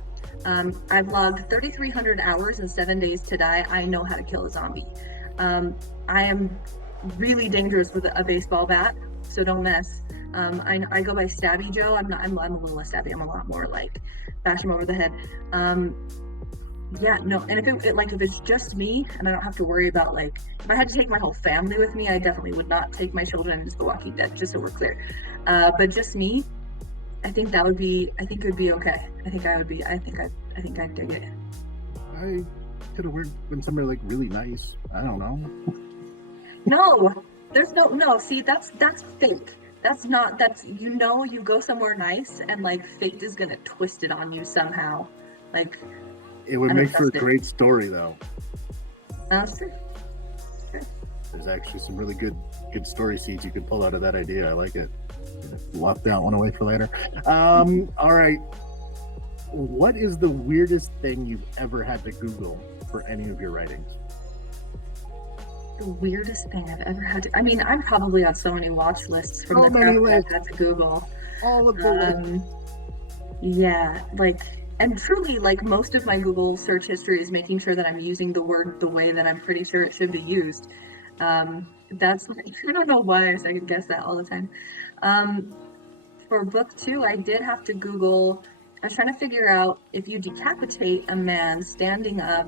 I've logged 3,300 hours and 7 days to die. I know how to kill a zombie. I am really dangerous with a baseball bat, so don't mess. I go by Stabby Joe. I'm a little less stabby. I'm a lot more like bash him over the head. Yeah, no. And if it's just me and I don't have to worry about like if I had to take my whole family with me, I definitely would not take my children into The Walking Dead, just so we're clear. But just me, I think it would be okay. I think I'd dig it. I could have been somewhere like really nice. I don't know. No, there's no. See, that's fake. You go somewhere nice and like fate is gonna twist it on you somehow. Like it would make for a great story though. That's true. There's actually some really good story seeds you could pull out of that idea. I like it. Lock that one away for later. All right. What is the weirdest thing you've ever had to Google for any of your writings? The weirdest thing I've ever had to... I mean, I'm probably on so many watch lists from the crap that I've had to Google. All of the yeah, like... And truly, like, most of my Google search history is making sure that I'm using the word the way that I'm pretty sure it should be used. That's... I don't know why I second guess that all the time. For book 2, I did have to Google... I was trying to figure out if you decapitate a man standing up,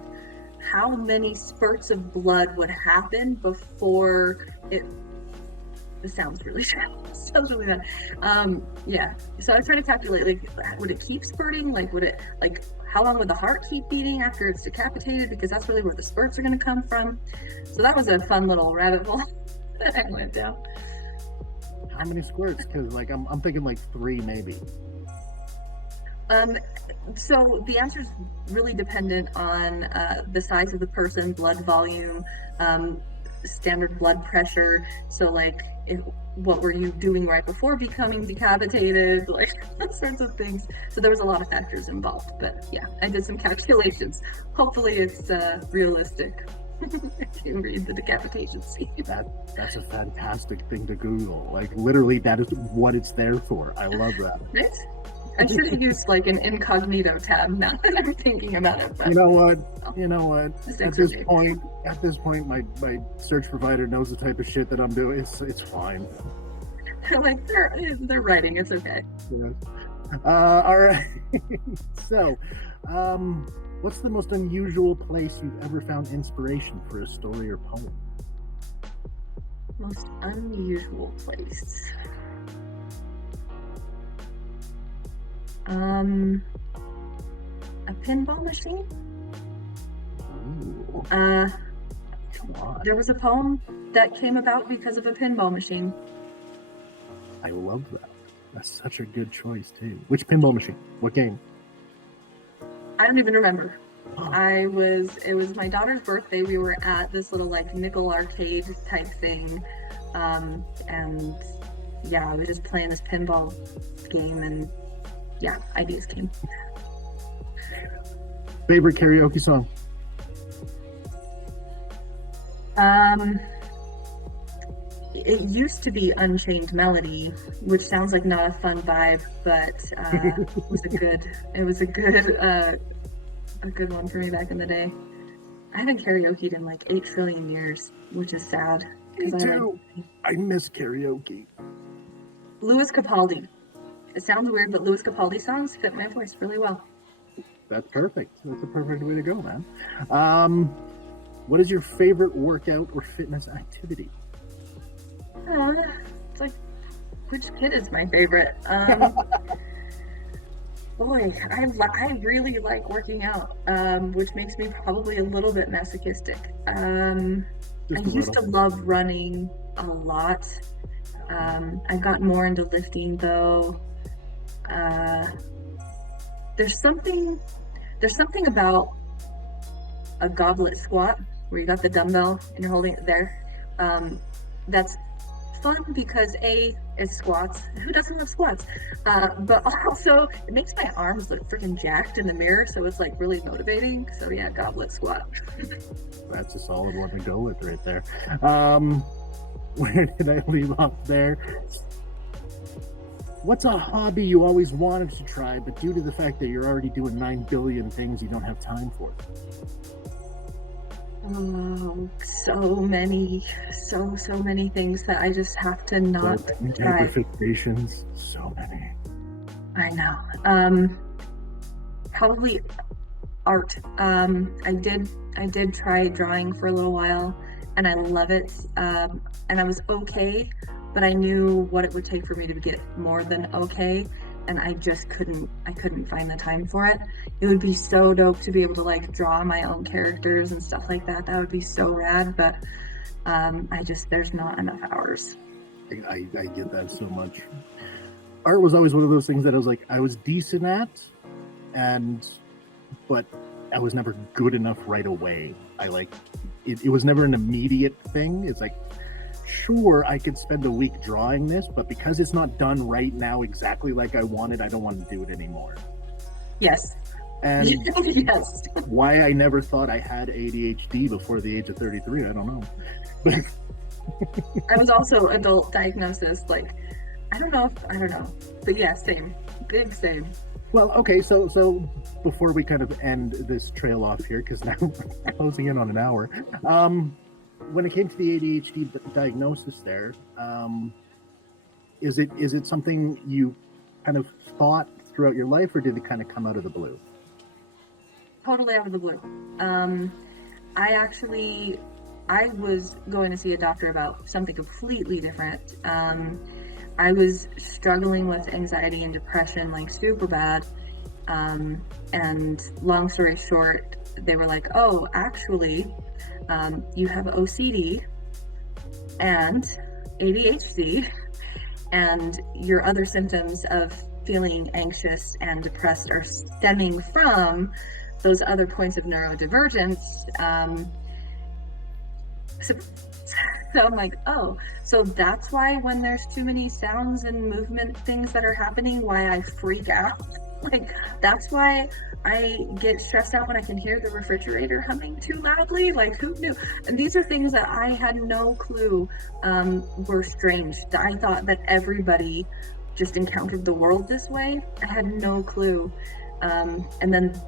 how many spurts of blood would happen before it sounds really bad. Sounds really bad. Yeah. So I was trying to calculate, like, would it keep spurting? Like, how long would the heart keep beating after it's decapitated? Because that's really where the spurts are going to come from. So that was a fun little rabbit hole that I went down. How many squirts? Because, like, I'm thinking like 3 maybe. So the answer is really dependent on the size of the person, blood volume, standard blood pressure. So like, what were you doing right before becoming decapitated? Like that sorts of things. So there was a lot of factors involved. But yeah, I did some calculations. Hopefully it's realistic. If you read the decapitation scene. That's a fantastic thing to Google. Like literally, that is what it's there for. I love that. Right? I should have used like an incognito tab now that I'm thinking about it. But, You know what? At this point, my search provider knows the type of shit that I'm doing. It's fine. Like they're writing. It's okay. Yeah. All right. So, what's the most unusual place you've ever found inspiration for a story or poem? Most unusual place. A pinball machine? Ooh, Uh, come on. there was a poem that came about because of a pinball machine. I love that. That's such a good choice too. Which pinball machine? What game? I don't even remember. It was my daughter's birthday. We were at this little like nickel arcade type thing. And yeah, I was just playing this pinball game and yeah, ideas came. Favorite karaoke song? It used to be Unchained Melody, which sounds like not a fun vibe, but it was a good one for me back in the day. I haven't karaokeed in like 8 trillion years, which is sad. Me too. I miss karaoke. Louis Capaldi. It sounds weird, but Louis Capaldi songs fit my voice really well. That's perfect. That's a perfect way to go, man. What is your favorite workout or fitness activity? It's like, which kid is my favorite? Boy, I really like working out, which makes me probably a little bit masochistic. I used to love running a lot. I've gotten more into lifting though. There's something about a goblet squat where you got the dumbbell and you're holding it there. That's fun because it's squats. Who doesn't love squats? But also it makes my arms look freaking jacked in the mirror, so it's like really motivating. So yeah, goblet squat. That's a solid one to go with right there. Where did I leave off there? What's a hobby you always wanted to try, but due to the fact that you're already doing 9 billion things, you don't have time for? Oh, so many things that I just have to not try. So many. I know. Probably art. I did try drawing for a little while, and I love it. And I was okay, but I knew what it would take for me to get more than okay, and I just couldn't find the time for it. It would be so dope to be able to like draw my own characters and stuff like that. That would be so rad, but there's not enough hours. I get that so much. Art was always one of those things that I was decent at, but I was never good enough right away. It was never an immediate thing. It's like, sure, I could spend a week drawing this, but because it's not done right now exactly like I wanted, I don't want to do it anymore. Yes. And yes. Why I never thought I had ADHD before the age of 33, I don't know. I was also adult diagnosis, like, I don't know. But yeah, same. Big same. Well, okay, so before we kind of end this trail off here, because now we're closing in on an hour, when it came to the ADHD diagnosis there, is it something you kind of thought throughout your life, or did it kind of come out of the blue? Totally out of the blue. I was going to see a doctor about something completely different. I was struggling with anxiety and depression, like super bad. And long story short, they were like, oh, actually, you have OCD and ADHD, and your other symptoms of feeling anxious and depressed are stemming from those other points of neurodivergence. So I'm like, oh, so that's why when there's too many sounds and movement things that are happening, why I freak out. Like, that's why I get stressed out when I can hear the refrigerator humming too loudly. Like, who knew? And these are things that I had no clue were strange. I thought that everybody just encountered the world this way. I had no clue. And then,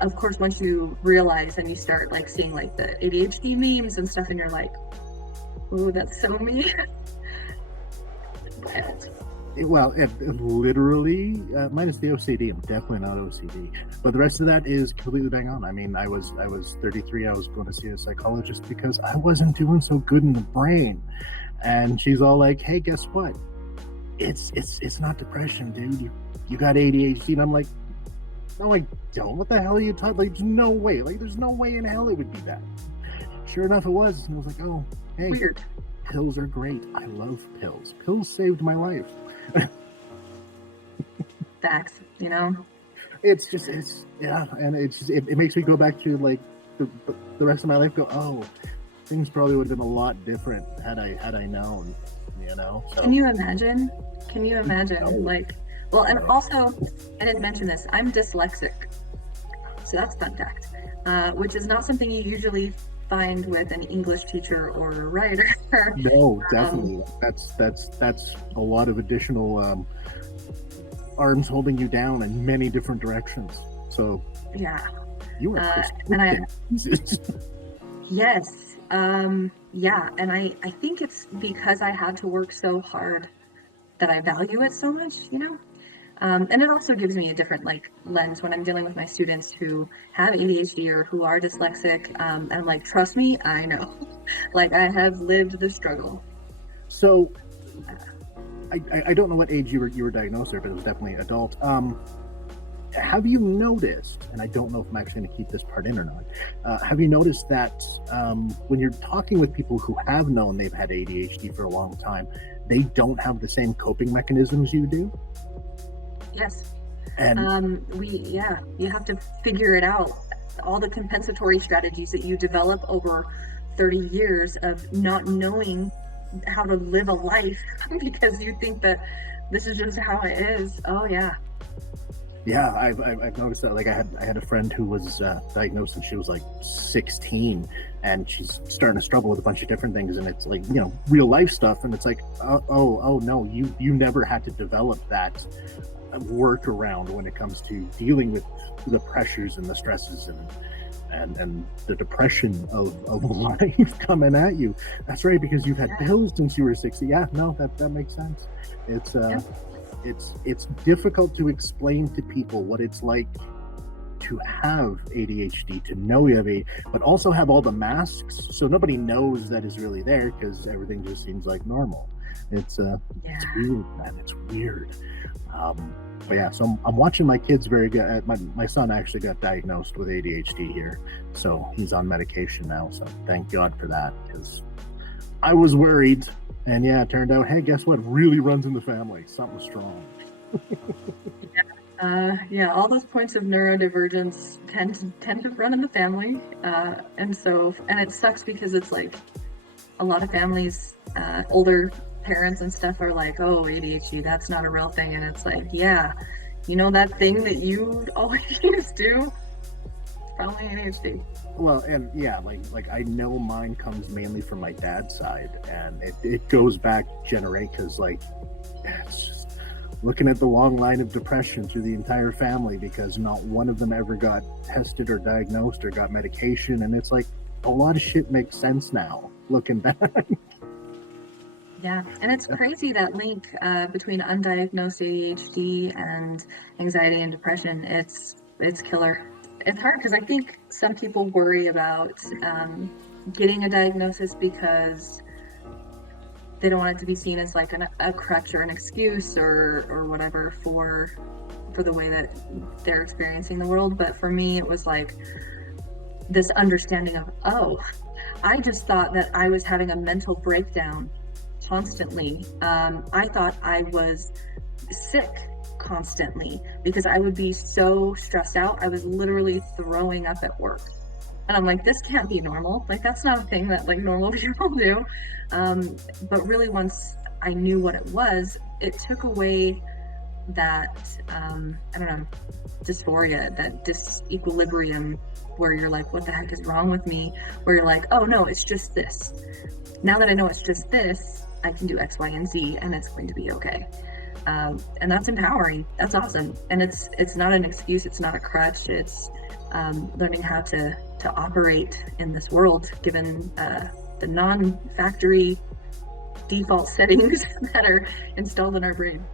of course, once you realize and you start like seeing like the ADHD memes and stuff, and you're like, ooh, that's so me. Well, it literally, minus the OCD, I'm definitely not OCD. But the rest of that is completely bang on. I mean, I was 33, I was going to see a psychologist because I wasn't doing so good in the brain. And she's all like, hey, guess what? It's not depression, dude. You got ADHD. And I'm like, No, I don't. What the hell are you talking? Like, there's no way. Like, there's no way in hell it would be that. Sure enough, it was. And I was like, oh, hey, Weird. pills are great. I love pills. Pills saved my life. Facts, you know? It's yeah, and it makes me go back to like the rest of my life. Go, oh, things probably would have been a lot different had I known, you know. So, Can you imagine? No. Like, well, and No. also, I didn't mention this. I'm dyslexic, so that's fun fact, which is not something you usually find with an English teacher or a writer. No, definitely. That's a lot of additional arms holding you down in many different directions. So Yeah. you are Chris And I, Corvan. yes, yeah, and I think it's because I had to work so hard that I value it so much, you know? And it also gives me a different like lens when I'm dealing with my students who have ADHD or who are dyslexic. And I'm like, trust me, I know. Like I have lived the struggle. So I don't know what age you were diagnosed there, but it was definitely adult. Have you noticed, and I don't know if I'm actually going to keep this part in or not, have you noticed that when you're talking with people who have known they've had ADHD for a long time, they don't have the same coping mechanisms you do? Yes. And You have to figure it out. All the compensatory strategies that you develop over 30 years of not knowing how to live a life because you think that this is just how it is. Oh yeah. yeah, I've noticed that. Like I had a friend who was diagnosed and she was like 16, and she's starting to struggle with a bunch of different things, and it's like, you know, real life stuff, and it's like, oh no, you never had to develop that workaround when it comes to dealing with the pressures and the stresses and the depression of life coming at you. That's right, because you've had pills since you were 60. Yeah, no, that makes sense. It's it's difficult to explain to people what it's like to have ADHD, to know you have ADHD, but also have all the masks, so nobody knows that is really there because everything just seems like normal. It's weird, man. It's weird. But yeah, so I'm watching my kids very good. My son actually got diagnosed with ADHD here, so he's on medication now. So thank God for that, because I was worried, and yeah, it turned out, hey, guess what? Really runs in the family. Something strong. Yeah, all those points of neurodivergence tend to run in the family, and it sucks because it's like a lot of families, older parents and stuff are like, oh, ADHD, that's not a real thing, and it's like, yeah, you know that thing that you always do, probably ADHD. Well, and yeah, like I know mine comes mainly from my dad's side, and it goes back generate, because like it's just looking at the long line of depression through the entire family, because not one of them ever got tested or diagnosed or got medication, and it's like a lot of shit makes sense now looking back. Yeah, and it's crazy that link between undiagnosed ADHD and anxiety and depression. It's killer. It's hard because I think some people worry about getting a diagnosis because they don't want it to be seen as like a crutch or an excuse or whatever for the way that they're experiencing the world. But for me, it was like this understanding of, oh, I just thought that I was having a mental breakdown constantly. I thought I was sick constantly because I would be so stressed out. I was literally throwing up at work. And I'm like, this can't be normal. Like, that's not a thing that like normal people do. But really, once I knew what it was, it took away that, I don't know, dysphoria, that disequilibrium where you're like, what the heck is wrong with me? Where you're like, oh no, it's just this. Now that I know it's just this, I can do X, Y, and Z, and it's going to be okay. And that's empowering. That's awesome. And it's not an excuse. It's not a crutch. It's learning how to operate in this world, given the non-factory default settings that are installed in our brain.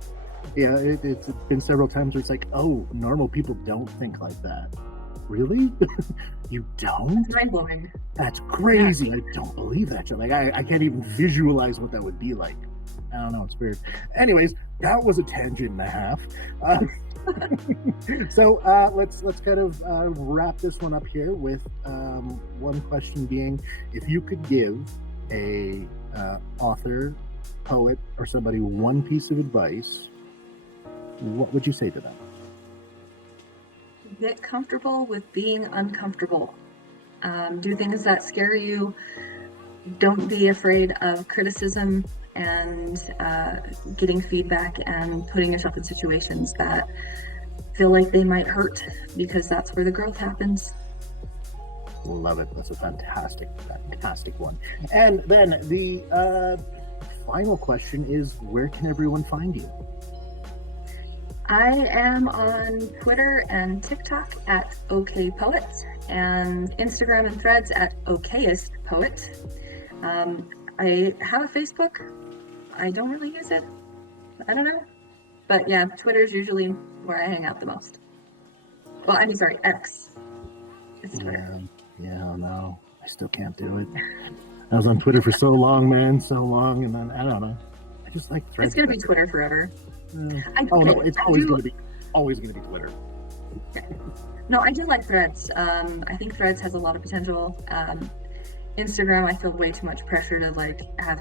Yeah, it's been several times where it's like, oh, normal people don't think like that. Really? You don't? It's mind-blowing. That's crazy. Yeah. I don't believe that shit. Like, I can't even visualize what that would be like. I don't know. It's weird. Anyways, that was a tangent and a half. So let's kind of wrap this one up here with one question being, if you could give a author, poet, or somebody one piece of advice, what would you say to them? Get comfortable with being uncomfortable. Do things that scare you. Don't be afraid of criticism and getting feedback and putting yourself in situations that feel like they might hurt, because that's where the growth happens. Love it. That's a fantastic one. And then the final question is, where can everyone find you? I am on Twitter and TikTok at okpoet, and Instagram and Threads at okayestpoet. I have a Facebook. I don't really use it. I don't know. But yeah, Twitter's usually where I hang out the most. Well, I mean, sorry, X. It's Twitter. Yeah, no, I still can't do it. I was on Twitter for so long, man, and then I don't know. I just like Threads. It's gonna be Twitter forever. No, it's always gonna be Twitter. Okay. No, I do like Threads. I think Threads has a lot of potential. Instagram, I feel way too much pressure to like have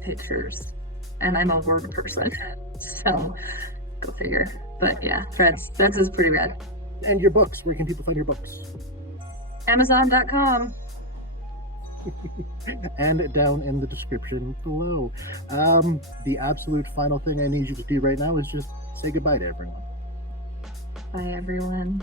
pictures, and I'm a word person, so go figure. But yeah, Threads is pretty rad. And your books, where can people find your books? Amazon.com. And down in the description below. The absolute final thing I need you to do right now is just say goodbye to everyone. Bye, everyone.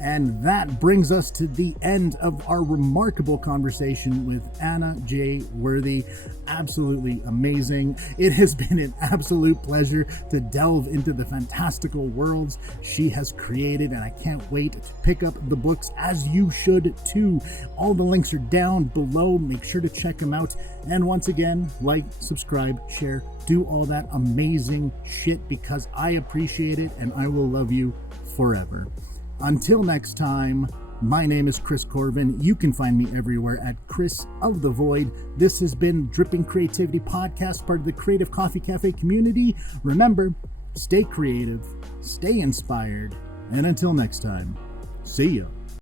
And that brings us to the end of our remarkable conversation with Anna J. Worthy. Absolutely amazing. It has been an absolute pleasure to delve into the fantastical worlds she has created, and I can't wait to pick up the books, as you should too. All the links are down below. Make sure to check them out. And once again, like, subscribe, share, do all that amazing shit, because I appreciate it and I will love you forever. Until next time, my name is Chris Corvan. You can find me everywhere at Chris of the Void. This has been Dripping Creativity Podcast, part of the Creative Coffee Cafe community. Remember, stay creative, stay inspired, and until next time, see ya.